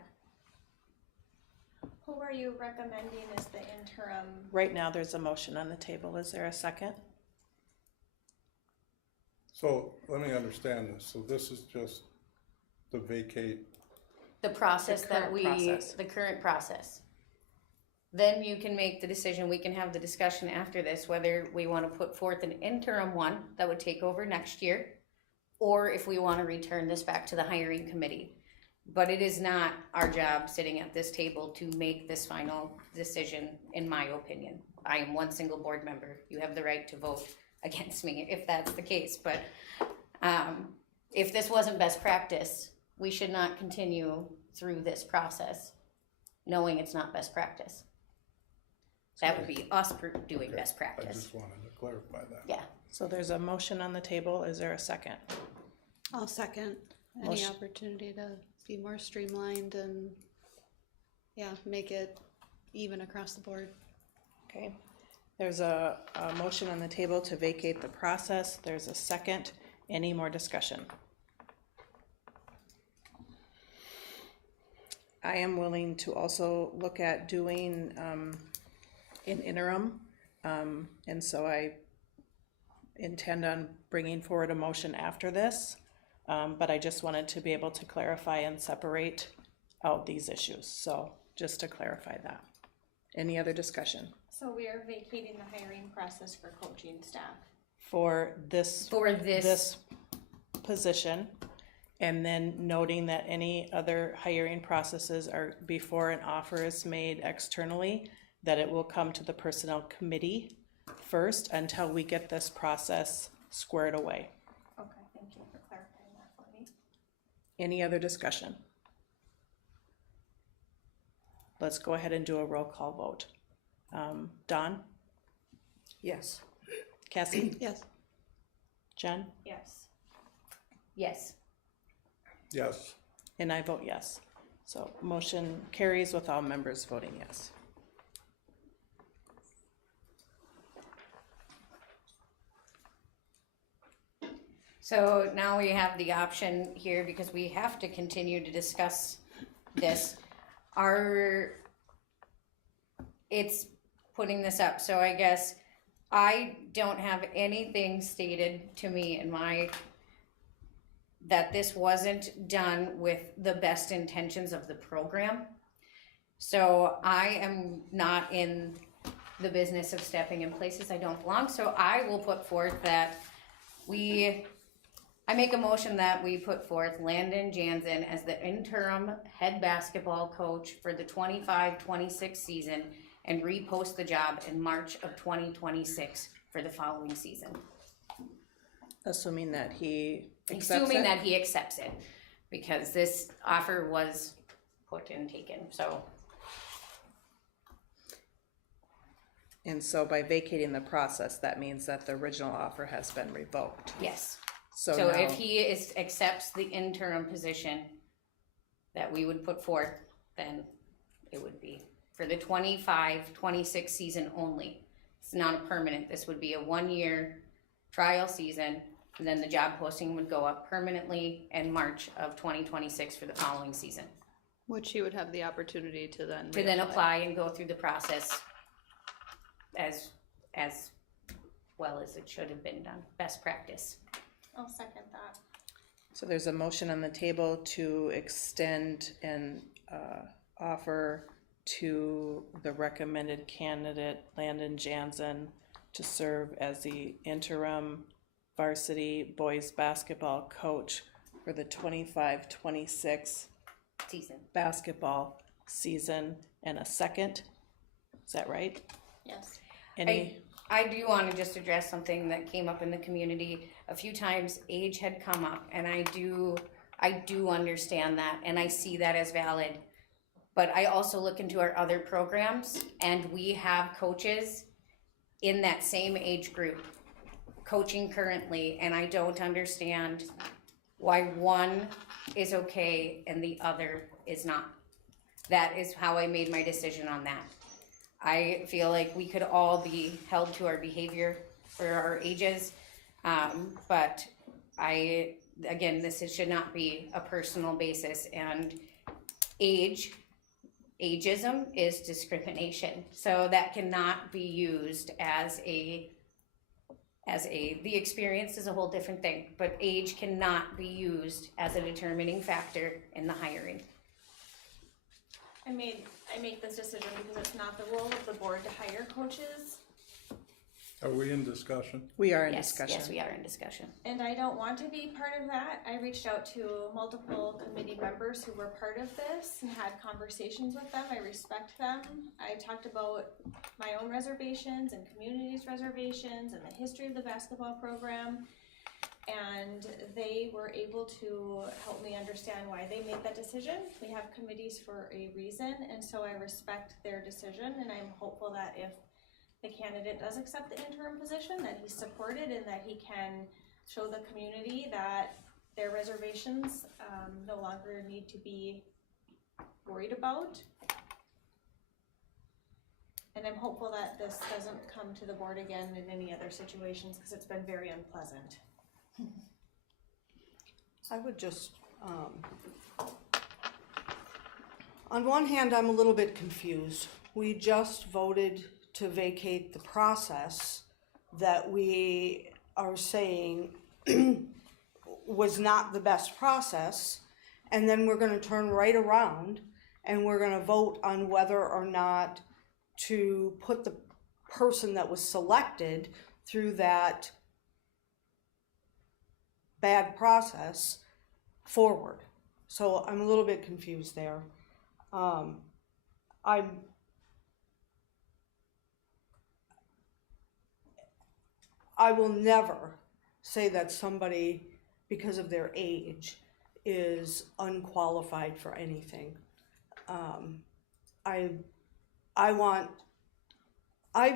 Who are you recommending as the interim? Right now, there's a motion on the table. Is there a second? So let me understand this. So this is just to vacate. The process The that current process. the current process. Then you can make the decision, we can have the discussion after this, whether we want to put forth an interim one that would take over next year, or if we want to return this back to the hiring committee. But it is not our job sitting at this table to make this final decision, in my opinion. I am one single board member. You have the right to vote against me if that's the case. But if this wasn't best practice, we should not continue through this process knowing it's not best practice. That would be us doing best I practice. just wanted to clarify that. Yeah. So there's a motion on the table. Is there a second? I'll second any Motion. opportunity to be more streamlined and, yeah, make it even across the board. Okay. There's a motion on the table to vacate the process. There's a second. Any more discussion? I am willing to also look at doing an interim. And so I intend on bringing forward a motion after this. But I just wanted to be able to clarify and separate out these issues. So just to clarify that. Any other discussion? So we are vacating the hiring process for coaching staff. For this position, and then noting that any other hiring processes are before an offer is made externally, that it will come to the personnel committee first until we get this process squared away. Okay, thank you for clarifying that for me. Any other discussion? Let's go ahead and do a roll call vote. Dawn? Yes. Cassie? Yes. Jen? Yes. Yes. Yes. And I vote yes. So motion carries with all members voting yes. So now we have the option here, because we have to continue to discuss this. It's putting this up, so I guess I don't have anything stated to me in that this wasn't done with the best intentions of the program. So I am not in the business of stepping in places I don't belong, so I will put forth that I make a motion that we put forth Landon Jansen as the interim head basketball coach for the 25-26 season and repost the job in March of 2026 for the following season. Assuming that he accepts Assuming it? that he accepts it, because this offer was put and taken, so. And so by vacating the process, that means that the original offer has been revoked. Yes. So So now, if he accepts the interim position that we would put forth, then it would be for the 25-26 season only. It's not a permanent. This would be a 1-year trial season, and then the job posting would go up permanently in March of 2026 for the following season. Which he would have the opportunity to then To apply and go through the process as well as it should have been done. Best practice. I'll second that. so there's a motion on the table to extend an offer to the recommended candidate, Landon Jansen, to serve as the interim varsity boys basketball coach for the 25-26 season. Basketball season, and a second. Is that right? Yes. I do want to just address something that came up in the community a few times. Age had come up, and I do understand that, and I see that as valid. But I also look into our other programs, and we have coaches in that same age group coaching currently, and I don't understand why one is okay and the other is not. That is how I made my decision on that. I feel like we could all be held to our behavior for our ages, but this should not be a personal basis, and ageism is discrimination, so that cannot be used as the experience is a whole different thing, but age cannot be used as a determining factor in the hiring. I make this decision because it's not the role of the board to hire coaches, Are we in discussion? We are in Yes, discussion. yes, we are in discussion. and I don't want to be part of that. I reached out to multiple committee members who were part of this and had conversations with them. I respect them. I talked about my own reservations and community's reservations and the history of the basketball program. And they were able to help me understand why they made that decision. We have committees for a reason, and so I respect their decision, and I'm hopeful that if the candidate does accept the interim position, that he's supported and that he can show the community that their reservations no longer need to be worried about. And I'm hopeful that this doesn't come to the board again in any other situations, because it's been very unpleasant. I would just, on one hand, I'm a little bit confused. We just voted to vacate the process that we are saying was not the best process, and then we're gonna turn right around and we're gonna vote on whether or not to put the person that was selected through that bad process forward. So I'm a little bit confused there. I will never say that somebody, because of their age, is unqualified for anything. I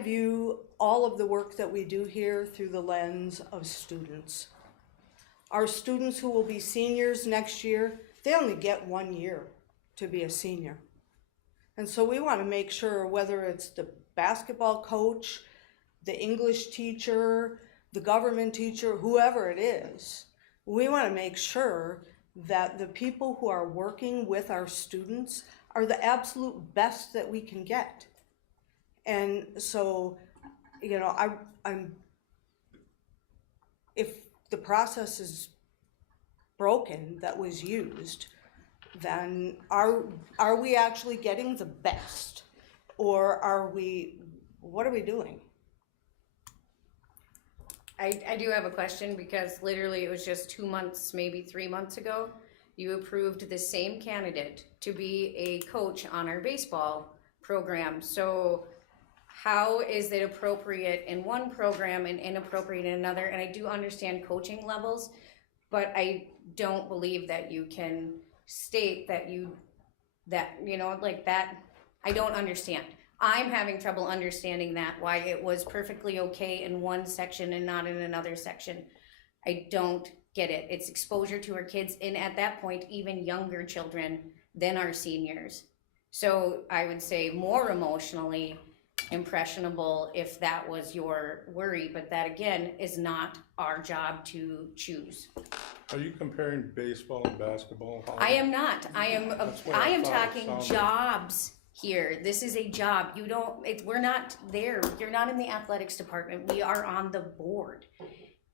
view all of the work that we do here through the lens of students. Our students who will be seniors next year, they only get 1 year to be a senior. And so we want to make sure, whether it's the basketball coach, the English teacher, the government teacher, whoever it is, we want to make sure that the people who are working with our students are the absolute best that we can get. And so, you know, if the process is broken that was used, then are we actually getting the best? Or what are we doing? I do have a question, because literally it was just 2 months, maybe 3 months ago, you approved the same candidate to be a coach on our baseball program. So how is it appropriate in one program and inappropriate in another? And I do understand coaching levels, but I don't believe that you can state that like that. I don't understand. I'm having trouble understanding that, why it was perfectly okay in one section and not in another section. I don't get it. It's exposure to our kids, and at that point, even younger children than our seniors. So I would say more emotionally impressionable if that was your worry, but that again is not our job to choose. Are you comparing baseball and basketball? I am not. I am talking sounded. Jobs here. This is a job. We're not there. You're not in the athletics department. We are on the board.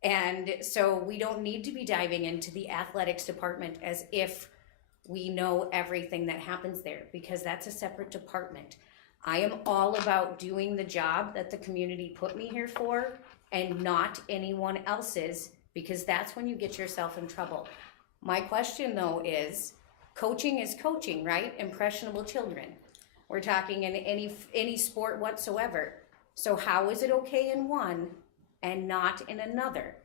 And so we don't need to be diving into the athletics department as if we know everything that happens there, because that's a separate department. I am all about doing the job that the community put me here for, and not anyone else's, because that's when you get yourself in trouble. My question though is, coaching is coaching, right? Impressionable children. We're talking in any sport whatsoever. So how is it okay in one and not in another?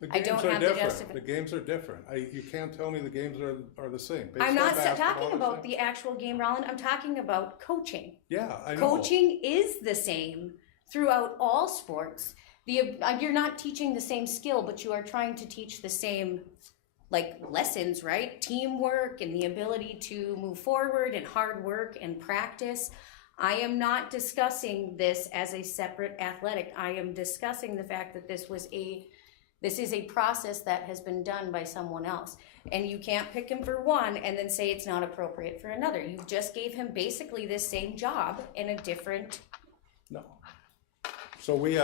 The I games don't are have different. The games are different. You can't tell me the games are the same. I'm not Baseball, basketball talking is about the the actual game, Roland. I'm talking about coaching. Yeah, I know. Coaching is the same throughout all sports. You're not teaching the same skill, but you are trying to teach the same lessons, right? Teamwork and the ability to move forward, and hard work and practice. I am not discussing this as a separate athletic. I am discussing the fact that this is a process that has been done by someone else. And you can't pick him for one and then say it's not appropriate for another. You just gave him basically this same job in a different. No. So we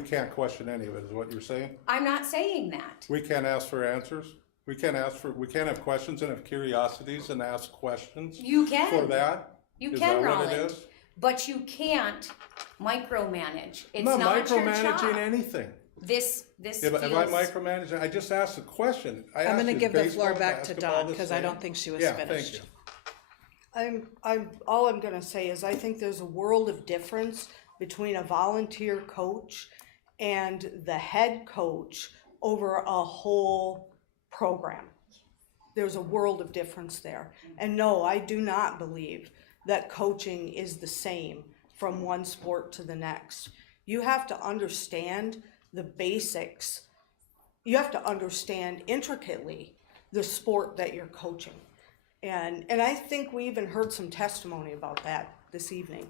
can't question any of it, is what you're saying? I'm not saying that. We can't ask for answers? We can't have questions and have curiosities and ask questions? You can. For that? You Is can, that what Roland. it is? But you can't micromanage. It's I'm not not your micromanaging job. anything. This Am I micromanaging? I just asked a question. I'm gonna give the floor back to Dawn, because I don't think she was Thank finished. you. All I'm gonna say is I think there's a world of difference between a volunteer coach and the head coach over a whole program. There's a world of difference there. And no, I do not believe that coaching is the same from one sport to the next. You have to understand the basics. You have to understand intricately the sport that you're coaching. And I think we even heard some testimony about that this evening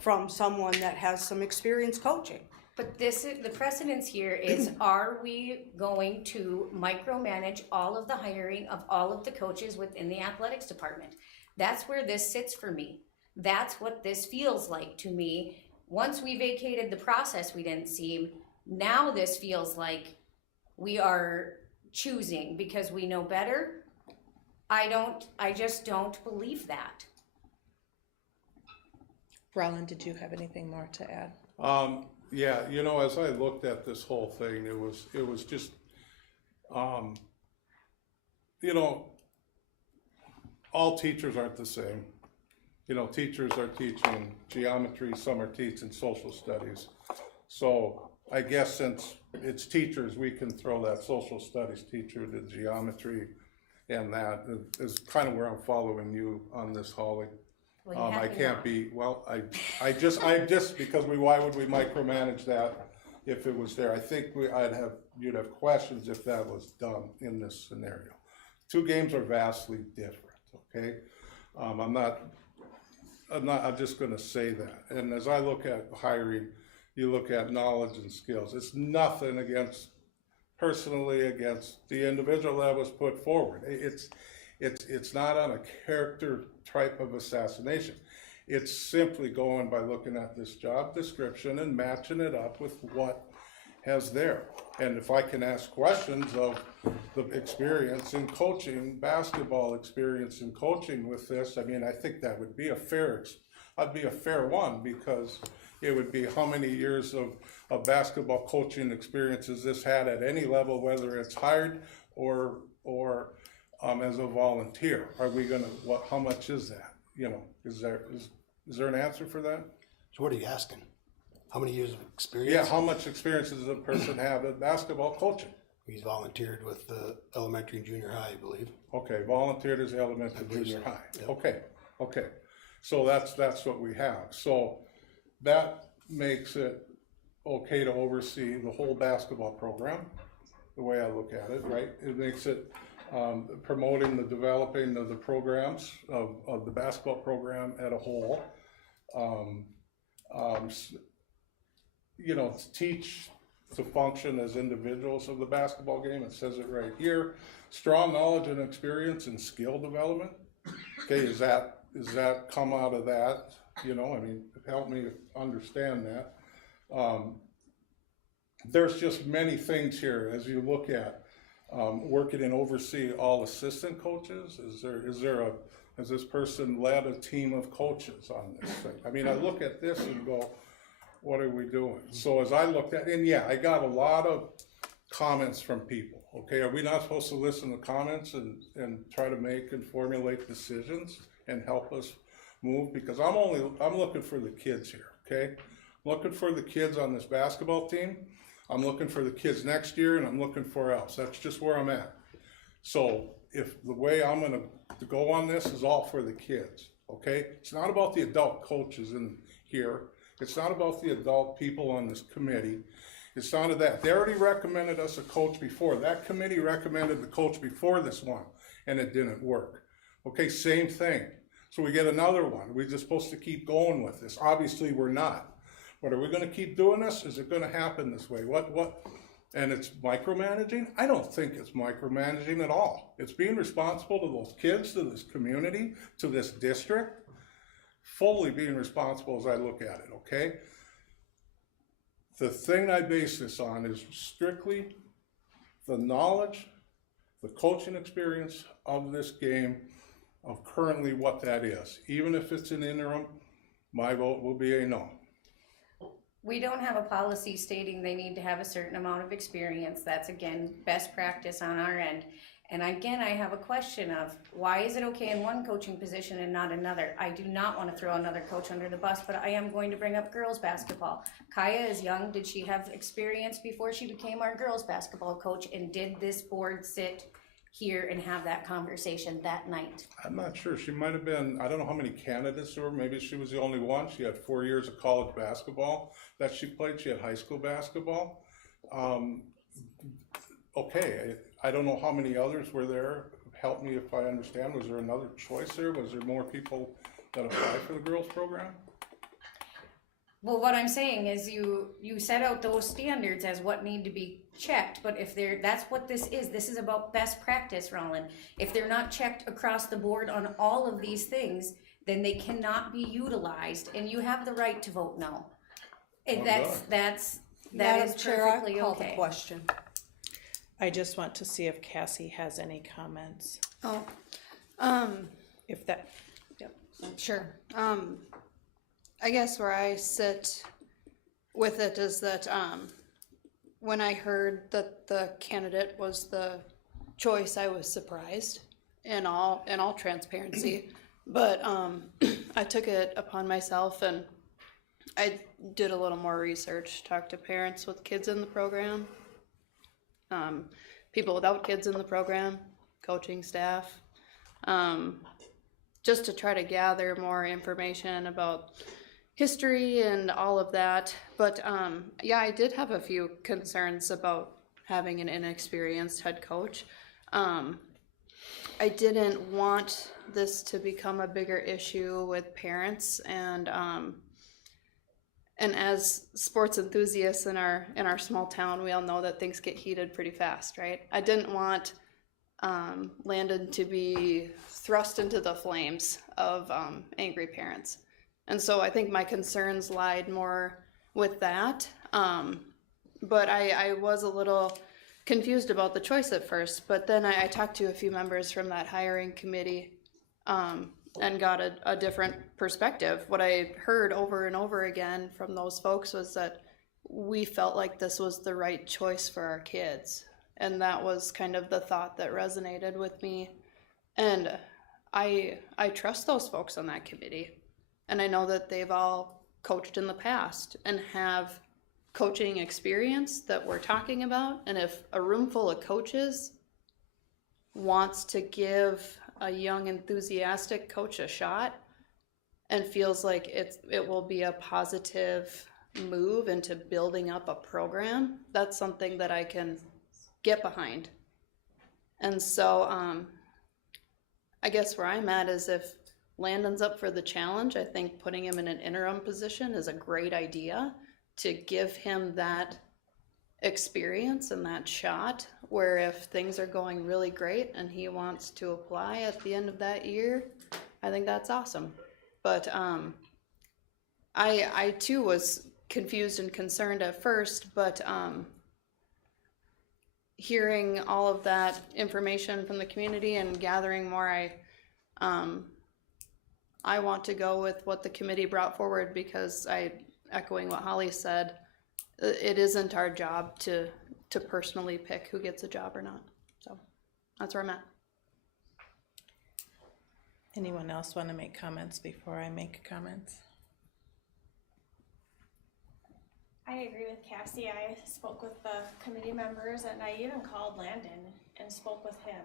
from someone that has some experience coaching. But the precedence here is, are we going to micromanage all of the hiring of all of the coaches within the athletics department? That's where this sits for me. That's what this feels like to me. Once we vacated the process, we didn't seem. Now this feels like we are choosing because we know better. I just don't believe that. Roland, did you have anything more to add? Yeah, as I looked at this whole thing, it was just, all teachers aren't the same. Teachers are teaching geometry, some are teaching social studies. So I guess since it's teachers, we can throw that social studies teacher, the geometry, and that is kind of where I'm following you on this, Holly. I can't be, I just, because why would we micromanage that if it was there? I think you'd have questions if that was done in this scenario. Two games are vastly different, okay? I'm just gonna say that. And as I look at hiring, you look at knowledge and skills. It's nothing personally against the individual that was put forward. It's not on a character type of assassination. It's simply going by looking at this job description and matching it up with what has there. And if I can ask questions of the experience in coaching, basketball experience in coaching with this, I mean, I think that would be a fair one, because it would be how many years of basketball coaching experience has this had at any level, whether it's hired or as a volunteer. Are we gonna, how much is that? You know, is there an answer for that? So what are you asking? How many years of experience? Yeah, how much experience does a person have at basketball coaching? He's volunteered with the elementary and junior high, I believe. Okay, volunteered as elementary, junior high. Yep. Okay. So that's what we have. So that makes it okay to oversee the whole basketball program, the way I look at it, right? It makes it promoting the developing of the programs of the basketball program at a whole. You know, teach to function as individuals of the basketball game. It says it right here. Strong knowledge and experience and skill development. Okay, is that come out of that? You know, I mean, help me understand that. There's just many things here as you look at working and oversee all assistant coaches. Has this person led a team of coaches on this thing? I mean, I look at this and go, what are we doing? So as I looked at, and yeah, I got a lot of comments from people. Okay, are we not supposed to listen to comments and try to make and formulate decisions and help us move? Because I'm looking for the kids here. Okay, looking for the kids on this basketball team. I'm looking for the kids next year, and I'm looking for else. That's just where I'm at. So if the way I'm going to go on this is all for the kids, okay? It's not about the adult coaches in here. It's not about the adult people on this committee. It's not of that. They already recommended us a coach before. That committee recommended the coach before this one, and it didn't work. Okay, same thing. So we get another one. We're just supposed to keep going with this. Obviously, we're not. But are we going to keep doing this? Is it going to happen this way? What? And it's micromanaging? I don't think it's micromanaging at all. It's being responsible to those kids, to this community, to this district. Fully being responsible as I look at it, okay? The thing I base this on is strictly the knowledge, the coaching experience of this game, of currently what that is. Even if it's an interim, my vote will be a no. We don't have a policy stating they need to have a certain amount of experience. That's, again, best practice on our end. And again, I have a question of why is it okay in one coaching position and not another? I do not want to throw another coach under the bus, but I am going to bring up girls basketball. Kaya is young. Did she have experience before she became our girls basketball coach? And did this board sit here and have that conversation that night? I'm not sure. She might have been, I don't know how many candidates there were. Maybe she was the only one. She had 4 years of college basketball that she played. She had high school basketball. Okay, I don't know how many others were there. Help me if I understand. Was there another choice there? Was there more people that applied for the girls program? Well, what I'm saying is you set out those standards as what need to be checked, but if that's what this is about best practice, Roland. If they're not checked across the board on all of these things, then they cannot be utilized, and you have the right to vote no. And that is perfectly Call the okay. question. I just want to see if Cassie has any comments. Oh, If that, sure. I guess where I sit with it is that when I heard that the candidate was the choice, I was surprised in all transparency. But I took it upon myself and I did a little more research, talked to parents with kids in the program, people without kids in the program, coaching staff, just to try to gather more information about history and all of that. But yeah, I did have a few concerns about having an inexperienced head coach. I didn't want this to become a bigger issue with parents and as sports enthusiasts in our small town, we all know that things get heated pretty fast, right? I didn't want Landon to be thrust into the flames of angry parents. And so I think my concerns lied more with that. but I was a little confused about the choice at first, but then I talked to a few members from that hiring committee, and got a different perspective. What I heard over and over again from those folks was that we felt like this was the right choice for our kids. And that was kind of the thought that resonated with me. And I trust those folks on that committee. And I know that they've all coached in the past and have coaching experience that we're talking about. And if a room full of coaches wants to give a young enthusiastic coach a shot and feels like it will be a positive move into building up a program, that's something that I can get behind. And so I guess where I'm at is if Landon's up for the challenge, I think putting him in an interim position is a great idea to give him that experience and that shot, where if things are going really great and he wants to apply at the end of that year, I think that's awesome. But I too was confused and concerned at first, but hearing all of that information from the community and gathering more, I want to go with what the committee brought forward, because echoing what Holly said, it isn't our job to personally pick who gets a job or not. So that's where I'm at. Anyone else want to make comments before I make comments? I agree with Cassie. I spoke with the committee members, and I even called Landon and spoke with him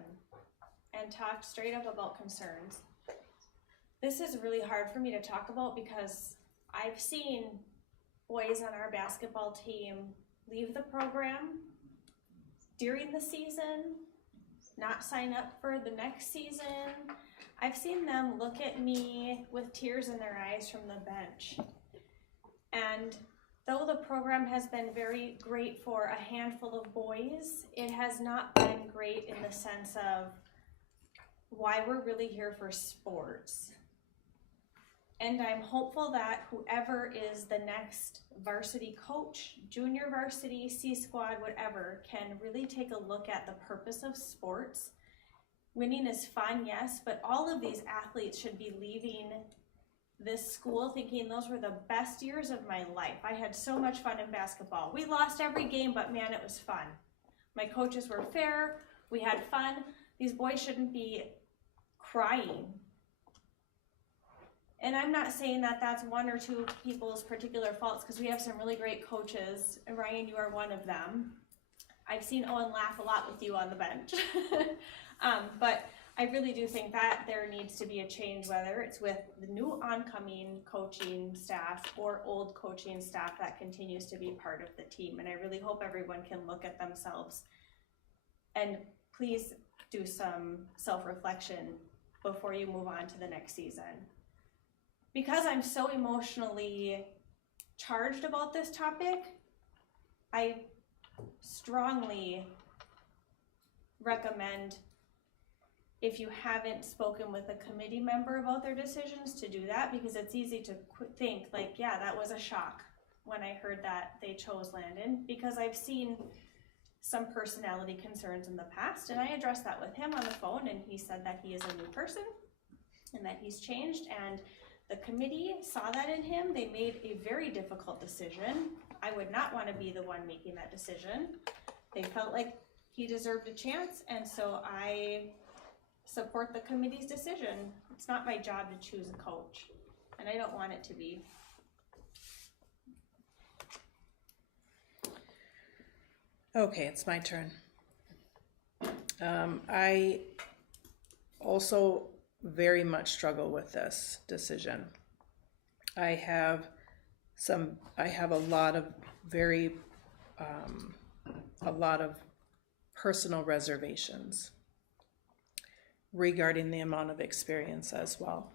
and talked straight up about concerns. This is really hard for me to talk about because I've seen boys on our basketball team leave the program during the season, not sign up for the next season. I've seen them look at me with tears in their eyes from the bench. And though the program has been very great for a handful of boys, it has not been great in the sense of why we're really here for sports. And I'm hopeful that whoever is the next varsity coach, junior varsity, C squad, whatever, can really take a look at the purpose of sports. Winning is fun, yes, but all of these athletes should be leaving this school thinking those were the best years of my life. I had so much fun in basketball. We lost every game, but man, it was fun. My coaches were fair. We had fun. These boys shouldn't be crying. And I'm not saying that that's one or two people's particular faults, because we have some really great coaches. And Ryan, you are one of them. I've seen Owen laugh a lot with you on the bench. But I really do think that there needs to be a change, whether it's with the new oncoming coaching staff or old coaching staff that continues to be part of the team. And I really hope everyone can look at themselves and please do some self-reflection before you move on to the next season. Because I'm so emotionally charged about this topic, I strongly recommend, if you haven't spoken with a committee member about their decisions, to do that, because it's easy to think like, yeah, that was a shock when I heard that they chose Landon, because I've seen some personality concerns in the past, and I addressed that with him on the phone, and he said that he is a new person and that he's changed, and the committee saw that in him. They made a very difficult decision. I would not want to be the one making that decision. They felt like he deserved a chance, and so I support the committee's decision. It's not my job to choose a coach, and I don't want it to be. Okay, it's my turn. I also very much struggle with this decision. I have a lot of a lot of personal reservations regarding the amount of experience as well.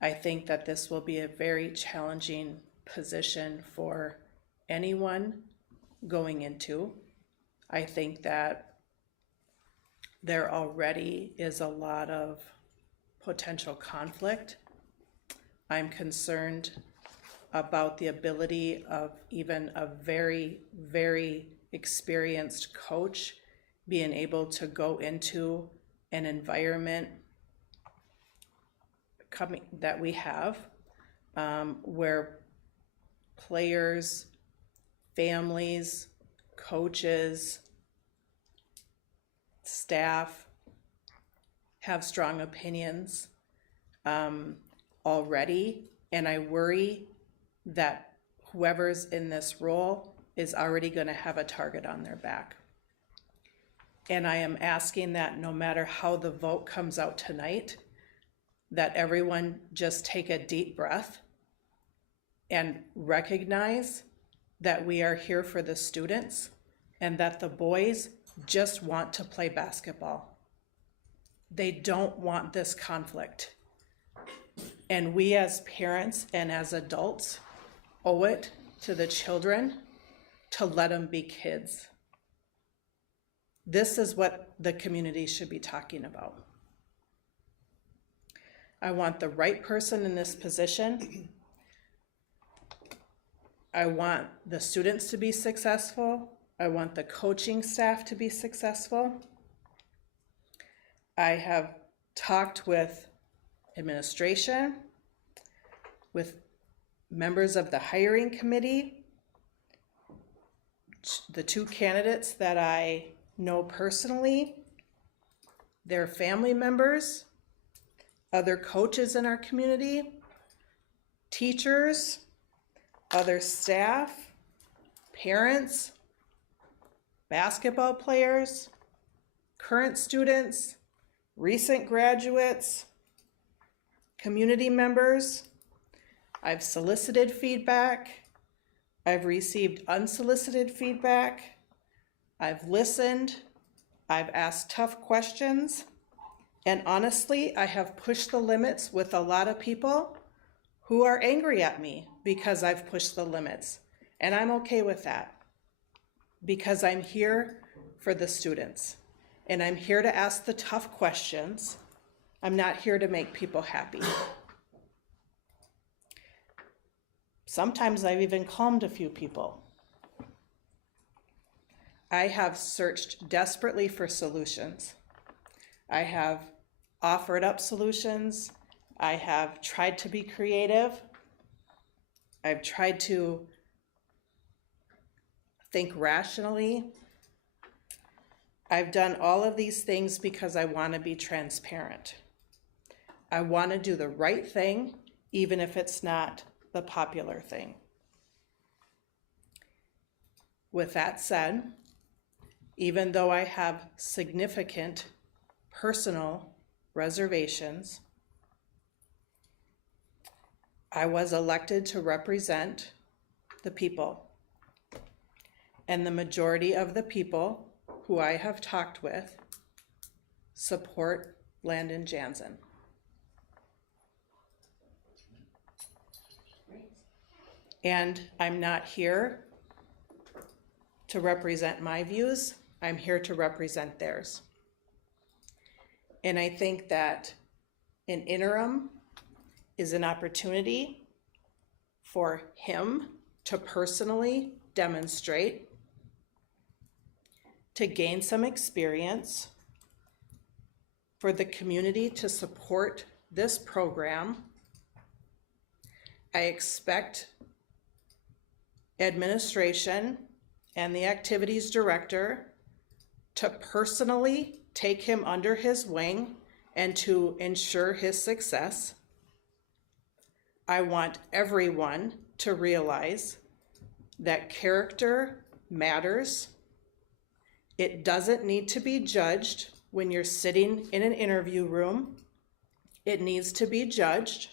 I think that this will be a very challenging position for anyone going into. I think that there already is a lot of potential conflict. I'm concerned about the ability of even a very, very experienced coach being able to go into an environment that we have where players, families, coaches, staff have strong opinions already, and I worry that whoever's in this role is already going to have a target on their back. And I am asking that no matter how the vote comes out tonight, that everyone just take a deep breath and recognize that we are here for the students and that the boys just want to play basketball. They don't want this conflict. And we as parents and as adults owe it to the children to let them be kids. This is what the community should be talking about. I want the right person in this position. I want the students to be successful. I want the coaching staff to be successful. I have talked with administration, with members of the hiring committee, the two candidates that I know personally, their family members, other coaches in our community, teachers, other staff, parents, basketball players, current students, recent graduates, community members. I've solicited feedback. I've received unsolicited feedback. I've listened. I've asked tough questions. And honestly, I have pushed the limits with a lot of people who are angry at me because I've pushed the limits. And I'm okay with that because I'm here for the students. And I'm here to ask the tough questions. I'm not here to make people happy. Sometimes I've even calmed a few people. I have searched desperately for solutions. I have offered up solutions. I have tried to be creative. I've tried to think rationally. I've done all of these things because I want to be transparent. I want to do the right thing, even if it's not the popular thing. With that said, even though I have significant personal reservations, I was elected to represent the people. And the majority of the people who I have talked with support Landon Jansen. And I'm not here to represent my views. I'm here to represent theirs. And I think that an interim is an opportunity for him to personally demonstrate, to gain some experience, for the community to support this program. I expect administration and the activities director to personally take him under his wing and to ensure his success. I want everyone to realize that character matters. It doesn't need to be judged when you're sitting in an interview room. It needs to be judged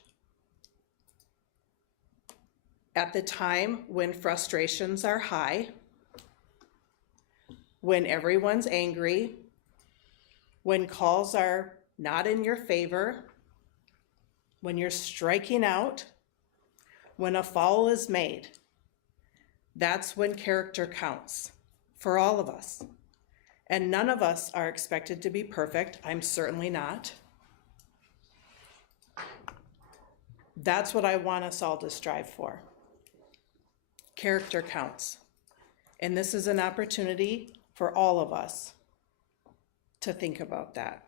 at the time when frustrations are high, when everyone's angry, when calls are not in your favor, when you're striking out, when a foul is made. That's when character counts for all of us. And none of us are expected to be perfect. I'm certainly not. That's what I want us all to strive for. character counts. And this is an opportunity for all of us to think about that.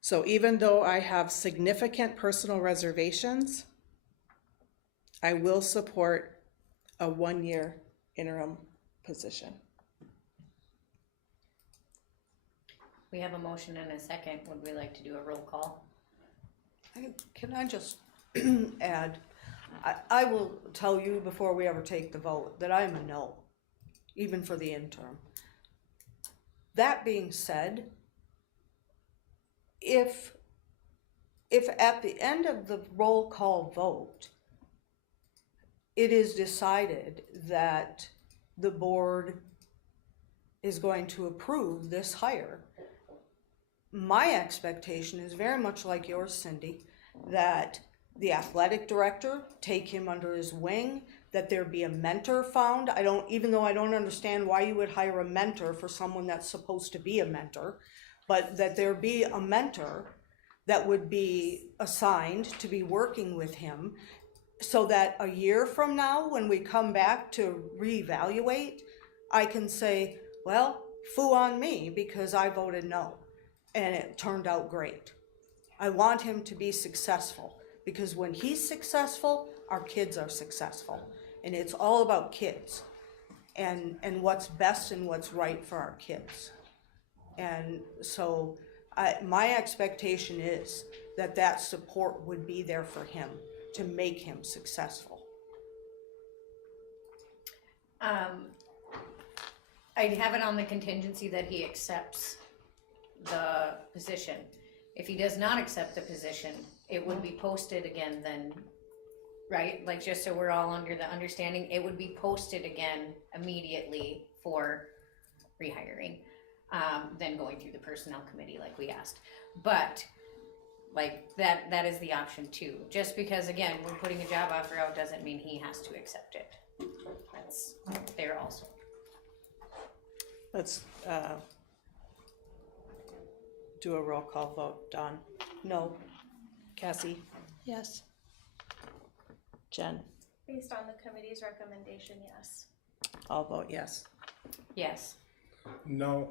So even though I have significant personal reservations, I will support a 1-year interim position. We have a motion and a second. Would we like to do a roll call? Can I just add, I will tell you before we ever take the vote that I'm a no, even for the interim. That being said, if at the end of the roll call vote, it is decided that the board is going to approve this hire, my expectation is very much like yours, Cindy, that the athletic director take him under his wing, that there be a mentor found. Even though I don't understand why you would hire a mentor for someone that's supposed to be a mentor, but that there be a mentor that would be assigned to be working with him, so that a year from now, when we come back to reevaluate, I can say, well, foo on me because I voted no. And it turned out great. I want him to be successful because when he's successful, our kids are successful. And it's all about kids and what's best and what's right for our kids. And so my expectation is that support would be there for him to make him successful. I'd have it on the contingency that he accepts the position. If he does not accept the position, it would be posted again then, right? Like, just so we're all under the understanding, it would be posted again immediately for rehiring, then going through the personnel committee like we asked. But like that is the option too. Just because again, we're putting a job offer out doesn't mean he has to accept it. That's there also. Let's do a roll call vote. Dawn? No. Cassie? Yes. Jen? Based on the committee's recommendation, yes. I'll vote yes. Yes. No.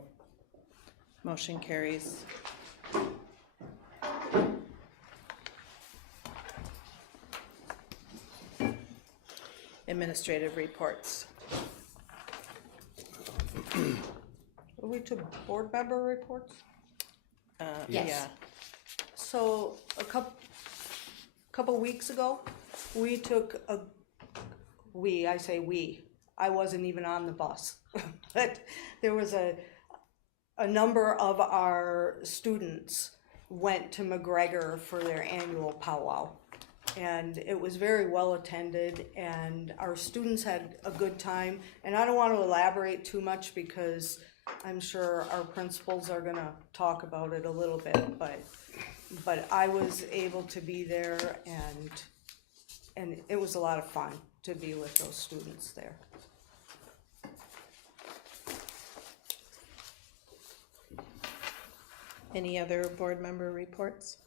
Motion carries. Administrative reports. Are we to board member reports? Yes. Yeah. So a couple weeks ago, we took I say we, I wasn't even on the bus, but there was a number of our students went to McGregor for their annual powwow. And it was very well attended and our students had a good time. And I don't want to elaborate too much because I'm sure our principals are gonna talk about it a little bit, but I was able to be there and it was a lot of fun to be with those students there. Any other board member reports?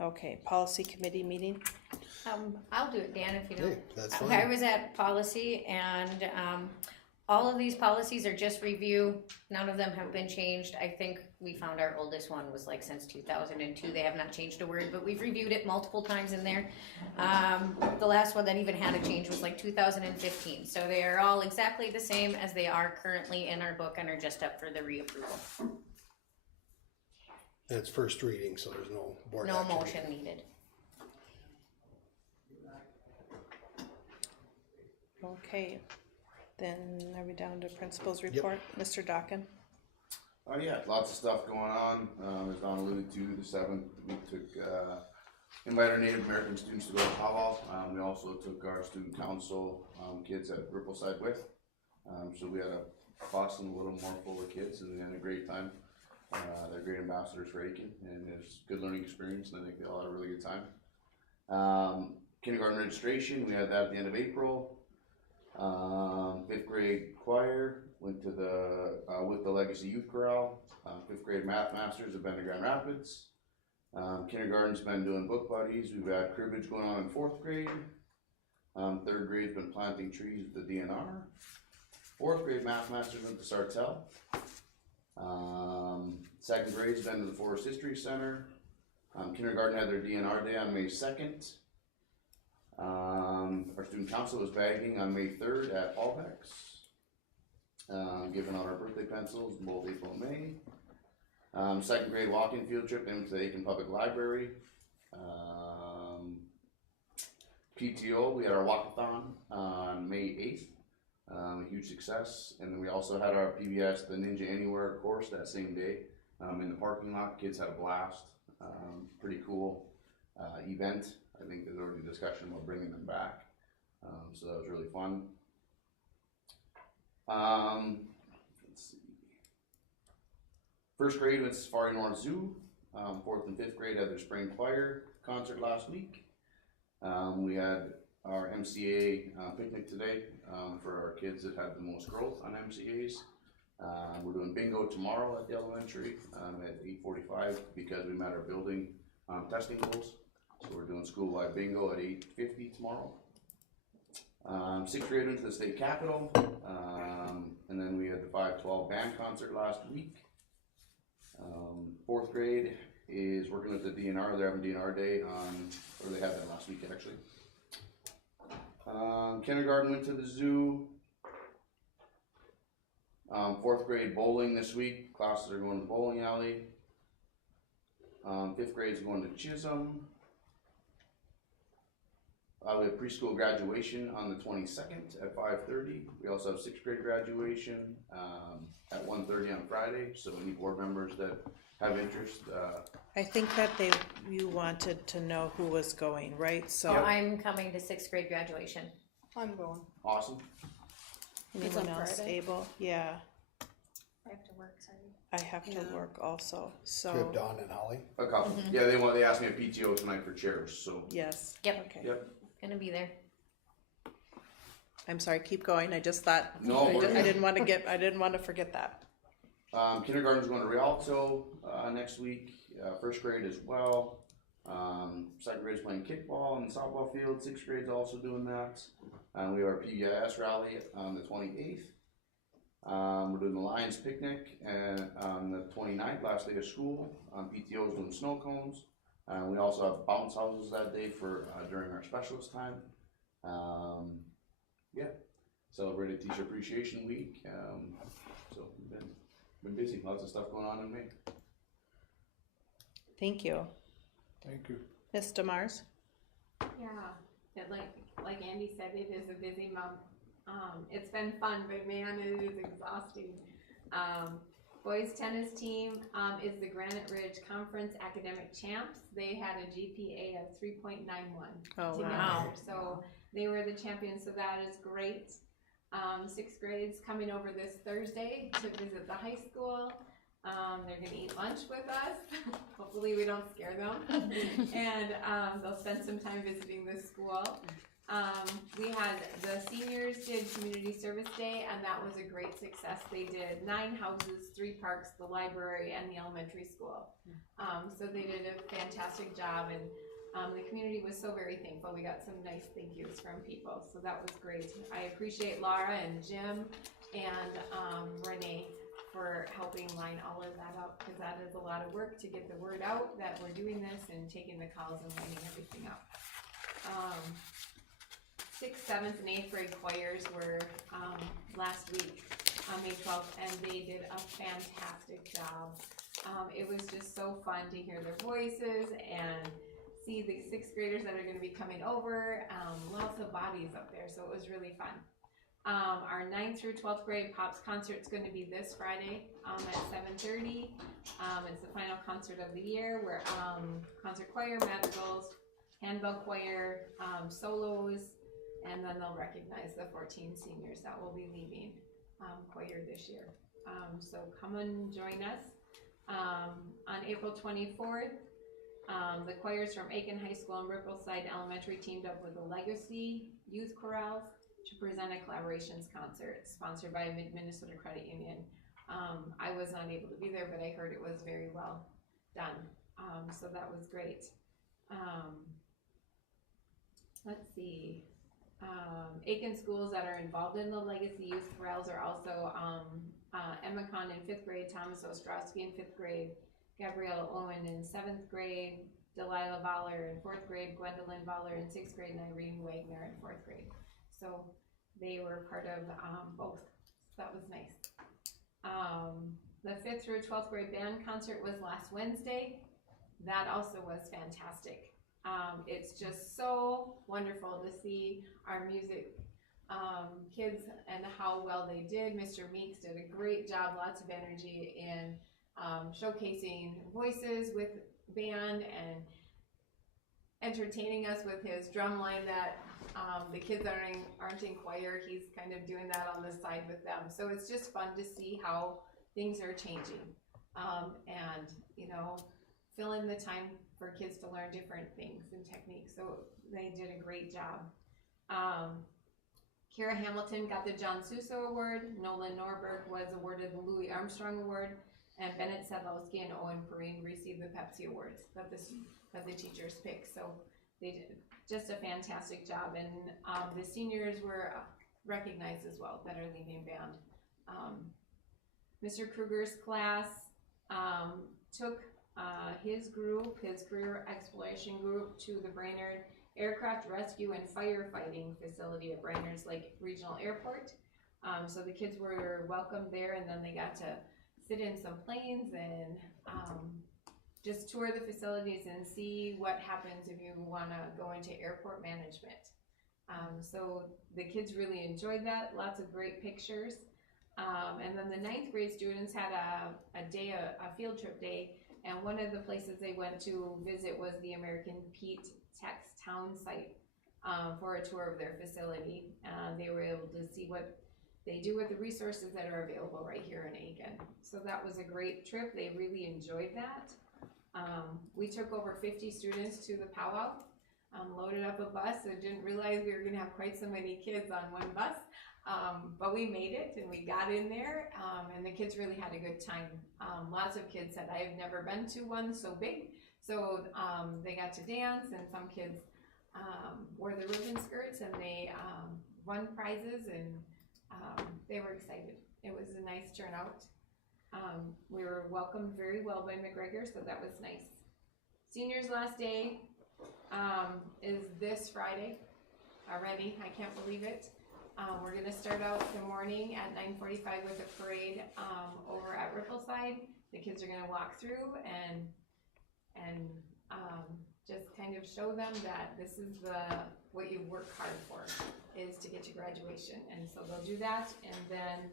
Okay, policy committee meeting. I'll do it, Dan, if you don't. Hey, that's fine. I was at policy and all of these policies are just review. None of them have been changed. I think we found our oldest one was like since 2002. They have not changed a word, but we've reviewed it multiple times in there. The last one that even had a change was like 2015. So they are all exactly the same as they are currently in our book and are just up for the reapproval. And it's first reading, so there's no board No action. motion needed. Okay, then are we down to principal's report? Mr. Dockin? Yeah, lots of stuff going on. As Don alluded to, the 7th, we took, invited our Native American students to go to powwow. We also took our student council kids at Rippleside with. So we had a bus and a little more full of kids and they had a great time. They're great ambassadors for Aiken and it's a good learning experience and I think they all had a really good time. Kindergarten registration, we had that at the end of April. 5th grade choir went to the with the Legacy Youth Chorale. 5th grade math masters have been to Grand Rapids. Kindergarten's been doing book buddies. We've had cribbage going on in 4th grade. 3rd grade's been planting trees with the DNR. 4th grade math masters went to Sartell. 2nd grade's been to the Forest History Center. Kindergarten had their DNR day on May 2nd. Our student council was bagging on May 3rd at Paulbeck's. Giving out our birthday pencils in both April and May. 2nd grade walking field trip into the Aiken Public Library. PTO, we had our walkathon on May 8th. A huge success. And then we also had our PBS, the Ninja Anywhere course that same day in the parking lot. Kids had a blast. Pretty cool event. I think there's already discussion about bringing them back. So that was really fun. Let's see. 1st grade went to Safari North Zoo. 4th and 5th grade had their spring choir concert last week. We had our MCA picnic today for our kids that had the most growth on MCAs. We're doing bingo tomorrow at the elementary at 8:45 because we met our building testing goals. So we're doing school-wide bingo at 8:50 tomorrow. 6th grade went to the state capitol, and then we had the 512 band concert last week. 4th grade is working with the DNR. They're having DNR day or they had that last week actually. Kindergarten went to the zoo. 4th grade bowling this week. Classes are going to the bowling alley. 5th grade is going to Chisholm. We have preschool graduation on the 22nd at 5:30. We also have 6th grade graduation at 1:30 on Friday. So any board members that have interest. I think that you wanted to know who was going, right? So I'm coming to 6th grade graduation. I'm going. Awesome. anyone else Friday. able? Yeah, I have to work, sorry. I have to work also, so. We have Dawn and Holly. A couple. Yeah, they asked me at PTO tonight for chairs. So. Yes. Yep. Okay. Yep. Gonna be there. I'm sorry, keep going. I just thought, No, I didn't want to forget that. Kindergarten's going to Rialto next week. 1st grade as well. 2nd grade's playing kickball in the softball field. 6th grade's also doing that. We have our PBIS rally on the 28th. We're doing the Lions picnic and on the 29th, last day of school. PTO is doing snow cones. We also have bounce houses that day for during our specialist time. Yeah, celebrated Teacher Appreciation Week. So been busy. Lots of stuff going on in May. Thank you. Thank you. Ms. Demars? Yeah, like Andy said, it is a busy month. It's been fun, but man, it is exhausting. Boys tennis team is the Granite Ridge Conference Academic Champs. They had a GPA of 3.91 together. Wow. So they were the champions, so that is great. 6th grade's coming over this Thursday to visit the high school. They're gonna eat lunch with us. Hopefully we don't scare them. And they'll spend some time visiting the school. We had the seniors did community service day, and that was a great success. They did 9 houses, 3 parks, the library, and the elementary school. So they did a fantastic job, and the community was so very thankful. We got some nice thank yous from people, so that was great. I appreciate Laura and Jim and Renee for helping line all of that up, because that is a lot of work to get the word out that we're doing this and taking the calls and lining everything up. 6th, 7th, and 8th grade choirs were last week on May 12th, and they did a fantastic job. It was just so fun to hear their voices and see the 6th graders that are going to be coming over. Lots of bodies up there, so it was really fun. Our 9th through 12th grade Pops concert is going to be this Friday at 7:30. It's the final concert of the year where concert choir, madrigals, handbell choir, solos, and then they'll recognize the 14 seniors that will be leaving choir this year. So come and join us. On April 24th, the choirs from Aiken High School and Rippleside Elementary teamed up with the Legacy Youth Chorales to present a collaborations concert sponsored by Mid-Minnesota Credit Union. I was not able to be there, but I heard it was very well done. So that was great. Let's see. Aiken schools that are involved in the Legacy Youth Corrals are also Emma Kahn in 5th grade, Thomas Ostrowski in 5th grade, Gabriella Owen in 7th grade, Delilah Voller in 4th grade, Gwendolyn Voller in 6th grade, and Irene Wagner in 4th grade. So they were part of both. So that was nice. The 5th through 12th grade band concert was last Wednesday. That also was fantastic. It's just so wonderful to see our music kids and how well they did. Mr. Meeks did a great job, lots of energy in showcasing voices with band and entertaining us with his drum line that the kids that aren't in choir, he's kind of doing that on the side with them. So it's just fun to see how things are changing and, you know, fill in the time for kids to learn different things and techniques. So they did a great job. Kira Hamilton got the John Suso Award. Nolan Norberg was awarded the Louis Armstrong Award. And Bennett Sedlowski and Owen Perrine received the Pepsi Awards that the teachers picked. So they did just a fantastic job. And the seniors were recognized as well that are leaving band. Mr. Kruger's class took his group, his career exploration group, to the Brainerd Aircraft Rescue and Firefighting Facility at Brainerd's Lake Regional Airport. So the kids were welcomed there, and then they got to sit in some planes and just tour the facilities and see what happens if you want to go into airport management. So the kids really enjoyed that, lots of great pictures. And then the 9th grade students had a field trip day, and one of the places they went to visit was the American Pete Tex Town site for a tour of their facility. They were able to see what they do with the resources that are available right here in Aiken. So that was a great trip. They really enjoyed that. We took over 50 students to the powwow, loaded up a bus. I didn't realize we were gonna have quite so many kids on one bus, but we made it and we got in there, and the kids really had a good time. Lots of kids said, I've never been to one so big. So they got to dance, and some kids wore the ribbon skirts, and they won prizes, and they were excited. It was a nice turnout. We were welcomed very well by McGregor, so that was nice. Seniors' last day is this Friday already. I can't believe it. We're gonna start out the morning at 9:45 with a parade over at Rippleside. The kids are gonna walk through and just kind of show them that this is what you work hard for, is to get to graduation. And so they'll do that, and then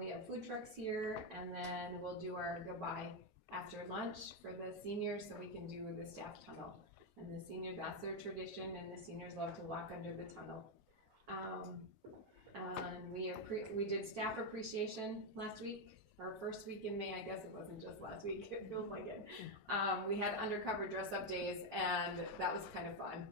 we have food trucks here, and then we'll do our goodbye after lunch for the seniors, so we can do the staff tunnel. And the seniors, that's their tradition, and the seniors love to walk under the tunnel. And we did staff appreciation last week, our first week in May. I guess it wasn't just last week, it feels like it. We had undercover dress up days, and that was kind of fun.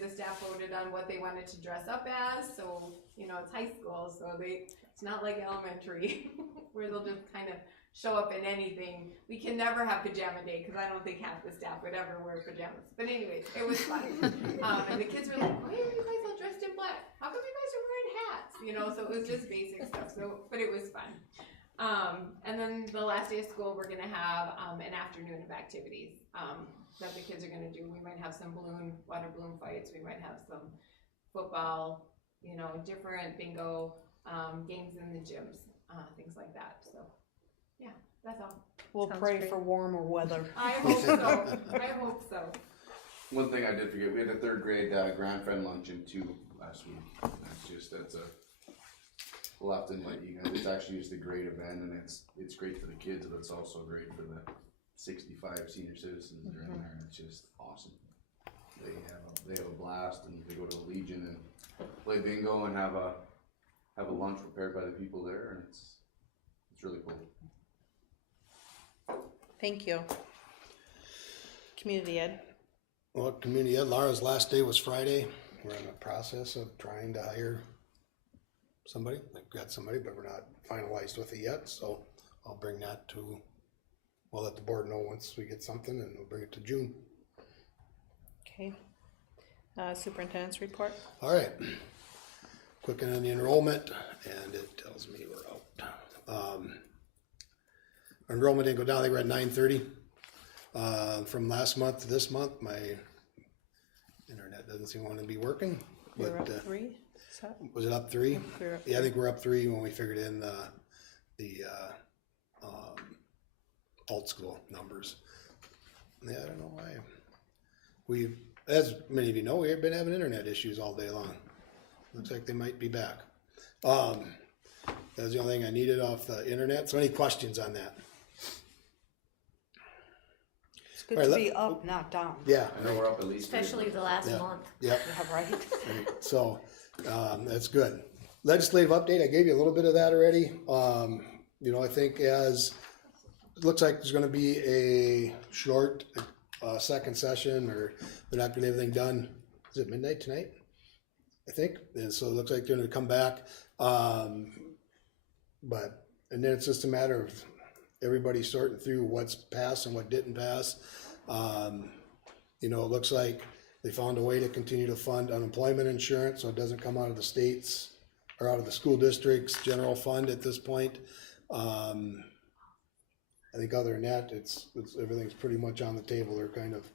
The staff voted on what they wanted to dress up as. So, you know, it's high school, so it's not like elementary where they'll just kind of show up in anything. We can never have pajama day because I don't think half the staff would ever wear pajamas. But anyways, it was fun. And the kids were like, why are you guys all dressed in black? How come you guys are wearing hats? You know, so it was just basic stuff. So, but it was fun. And then the last day of school, we're gonna have an afternoon of activities that the kids are gonna do. We might have some water balloon fights. We might have some football, you know, different bingo games in the gyms, things like that. So, yeah, that's all. We'll pray for warmer weather. I hope so. I hope so. One thing I did forget, we had a 3rd grade Grand Friend luncheon too last week. That's we'll have to invite you guys. It's actually just a great event, and it's great for the kids, but it's also great for the 65 senior citizens that are in there, and it's just awesome. They have a blast, and they go to the Legion and play bingo and have a lunch prepared by the people there, and it's really cool. Thank you. Community ed. Well, community ed, Laura's last day was Friday. We're in the process of trying to hire somebody. We've got somebody, but we're not finalized with it yet. So I'll bring that to, we'll let the board know once we get something, and we'll bring it to June. Okay. Superintendent's report. All right. Clicking on the enrollment, and it tells me we're out. Our enrollment didn't go down. I think we're at 930. From last month to this month, my internet doesn't seem to want to be working. We're But, up 3. was it up 3? We're up Yeah, I think we're up 3 when we figured in the alt school numbers. Yeah, I don't know why. We, as many of you know, we've been having internet issues all day long. Looks like they might be back. That's the only thing I needed off the internet. So any questions on that? It's good All right, to be up, not down. Yeah. I know we're up at least. Especially the last Yeah. month. Yep. Yeah, right. So, that's good. Legislative update, I gave you a little bit of that already. I think it looks like there's gonna be a short, second session, or they're not gonna get everything done. Is it midnight tonight? I think, and so it looks like they're gonna come back. And then it's just a matter of everybody sorting through what's passed and what didn't pass. It looks like they found a way to continue to fund unemployment insurance, so it doesn't come out of the states or out of the school district's general fund at this point. I think other than that, it's everything's pretty much on the table. They're kind of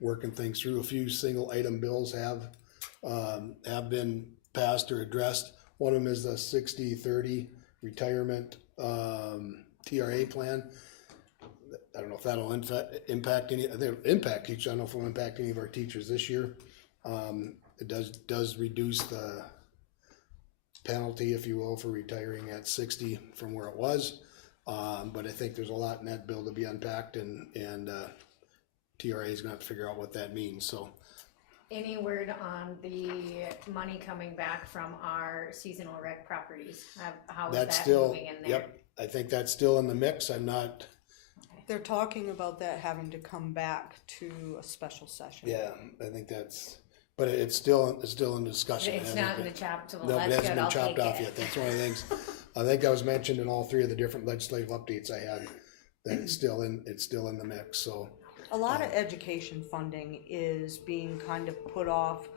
working things through. A few single item bills have been passed or addressed. One of them is the 60-30 retirement TRA plan. I don't know if that'll impact any. I think it'll impact teachers. I don't know if it'll impact any of our teachers this year. It does reduce the penalty, if you will, for retiring at 60 from where it was. But I think there's a lot in that bill to be unpacked, and TRA is going to have to figure out what that means. So, Any word on the money coming back from our seasonal rec properties? How is that's that still, moving in there? yep, I think that's still in the mix. I'm not, They're talking about that having to come back to a special session. yeah, I think that's, but it's still in discussion. It's not in the chop, so No, that's it hasn't good, been I'll chopped take off it. yet. That's one of the things. I think that was mentioned in all 3 of the different legislative updates I had. That it's still in the mix. So A lot of education funding is being kind of put off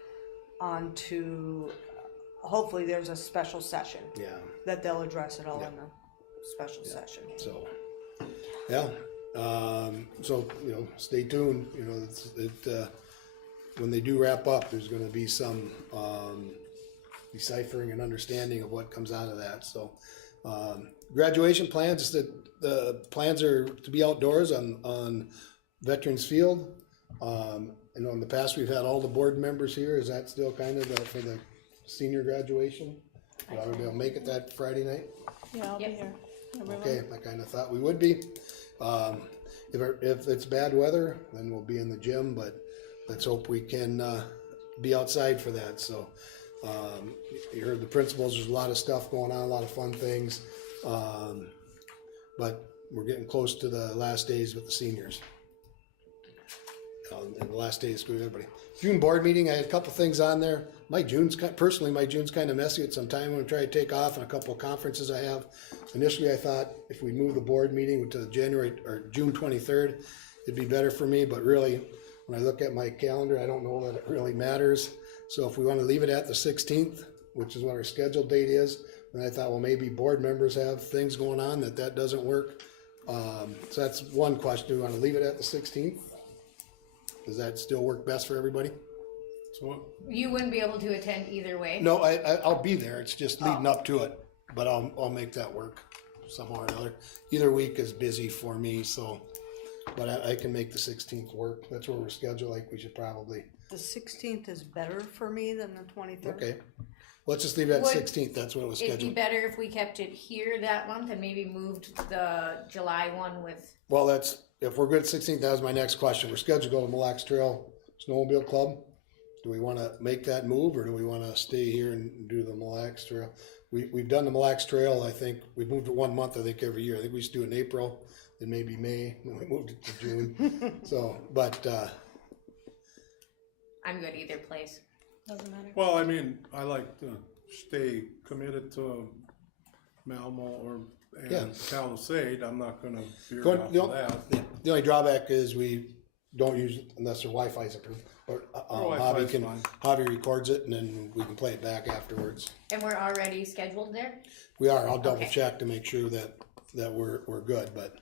onto, hopefully there's a special session. Yeah. That they'll address it all in the special session. So, yeah. So stay tuned. When they do wrap up, there's going to be some deciphering and understanding of what comes out of that. So, graduation plans. The plans are to be outdoors on Veterans Field. In the past we've had all the board members here. Is that still kind of for the senior graduation? Will everybody make it that Friday night? Yeah, I'll be here. Everyone. Okay, I kind of thought we would be. If it's bad weather, then we'll be in the gym, but let's hope we can be outside for that. So you heard the principals, there's a lot of stuff going on, a lot of fun things. But we're getting close to the last days with the seniors. And the last day of school, everybody. June board meeting, I had a couple things on there. My June's kind of messy at some time. I'm gonna try to take off on a couple of conferences I have. Initially, I thought if we move the board meeting to June 23rd, it'd be better for me, but really, when I look at my calendar, I don't know that it really matters. So if we wanna leave it at the 16th, which is what our scheduled date is, then I thought, well, maybe board members have things going on that doesn't work. So that's one question. Do we wanna leave it at the 16th? Does that still work best for everybody? So You wouldn't be able to attend either way? no, I'll be there. It's just leading up to it, but I'll make that work somehow or another. Either week is busy for me, so, but I can make the 16th work. That's where we're scheduled. Like we should probably. The 16th is better for me than the 23rd. Okay, let's just leave it at Would 16th. That's what it was It'd be scheduled. better if we kept it here that month and maybe moved the July one with, Well, if we're good at 16th, that was my next question. We're scheduled to go to Mille Lacs Trail Snowmobile Club. Do we want to make that move, or do we want to stay here and do the Mille Lacs Trail? We've done the Mille Lacs Trail. I think we moved it 1 month. I think every year. I think we used to do it in April, then maybe May. Then we moved it to June. So, but I'm good either place. Doesn't matter. Well, I mean, I like to stay committed to Malmo or and Palisade, I'm not gonna veer Going- off the of o- that. yeah, the only drawback is we don't use it unless their Wi-Fi is approved. Or Wi-Fi's fine. Javi records it and then we can play it back afterwards. And we're already scheduled there? We are. I'll double Okay. check to make sure that we're good. But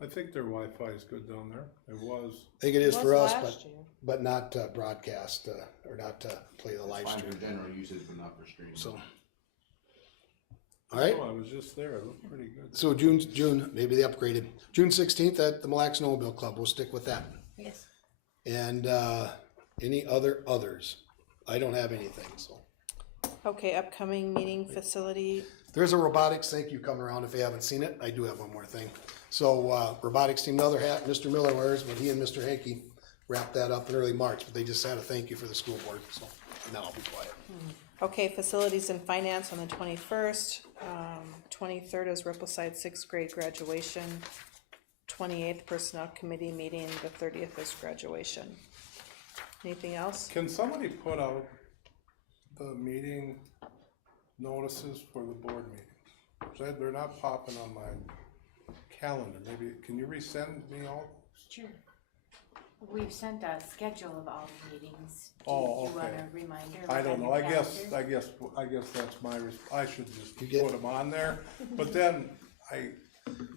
I think their Wi-Fi is good down there. It was. I think it is Was for us, last year. but not to broadcast or not to play the live Fine stream. for general usage, but not for streaming. So, all right. Oh, I was just there. It looked pretty good. So June, maybe they upgraded. June 16th at the Mille Lacs Snowmobile Club. We'll stick with that. Yes. And any others? I don't have anything. So Okay, upcoming meeting facility. there's a robotics. Thank you coming around. If you haven't seen it, I do have one more thing. So robotics team, another hat Mr. Miller wears, but he and Mr. Hankey wrapped that up in early March. But they just had a thank you for the school board. So now I'll be quiet. Okay, facilities and finance on the 21st. 23rd is Rippleside 6th grade graduation. 28th personnel committee meeting. The 30th is graduation. Anything else? Can somebody put out the meeting notices for the board meetings? They're not popping on my calendar. Maybe, can you resend me all? Sure. We've sent a schedule of all the meetings. Oh, Do you want okay. a reminder? I on don't know. your I guess calendar? that's my, I should just put them on there. But then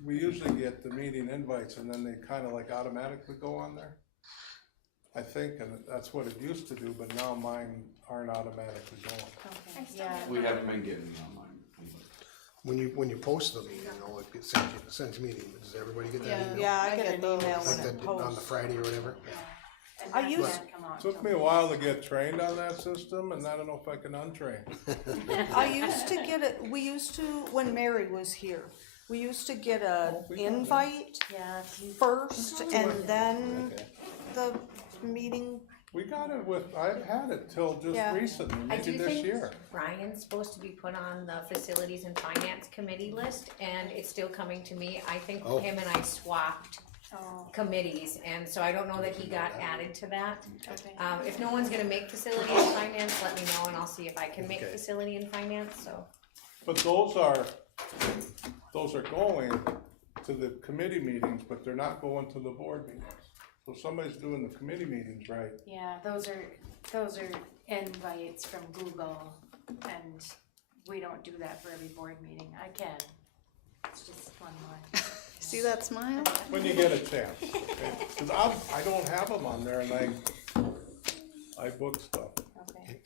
we usually get the meeting invites and then they kind of like automatically go on there. I think, and that's what it used to do, but now mine aren't automatically going. Okay, yeah. We haven't been getting them online. When you post the meeting, though, it sends me an email. Does everybody get that email? Yeah, I get an email Like when that it on the posts. Friday or whatever. And I that use- won't come out Took till- me a while to get trained on that system and I don't know if I can untrain. I used to get it, we used to, when Mary was here, we used to get a invite Yeah, if you- first and then the meeting. We got it I've had it till just Yeah. recently, I maybe do this think year. Brian's supposed to be put on the facilities and finance committee list, and it's still coming to me. I think Oh. him and I swapped Oh, committees, and so I don't know that he got added to that. okay. If no one's gonna make facility and finance, let me know, and I'll see if I can make Okay. facility and finance, so. But those are going to the committee meetings, but they're not going to the board meetings. So somebody's doing the committee meetings, right? Yeah, those are invites from Google, and we don't do that for every board meeting. I can. It's just one more. See that smile? When you get a chance, okay? Cause I don't have them on there and I book stuff Okay.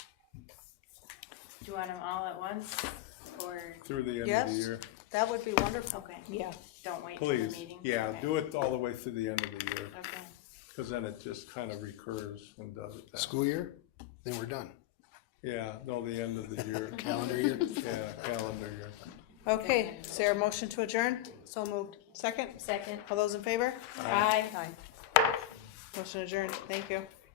Do you want them all at once, or, through the end of the Yes. year. That would be wonderful. okay, Yeah. don't wait till the Please, meeting? yeah, Okay. do it all the way through the end of the year, Okay. cause then it just kinda recurs and does it that. School year, then we're done. Yeah, no, the end of the year. Calendar year. Yeah, calendar year. Okay, is there a motion to adjourn? So moved. Second? Second. All those in favor? Aye. Aye. Motion adjourned. Thank you.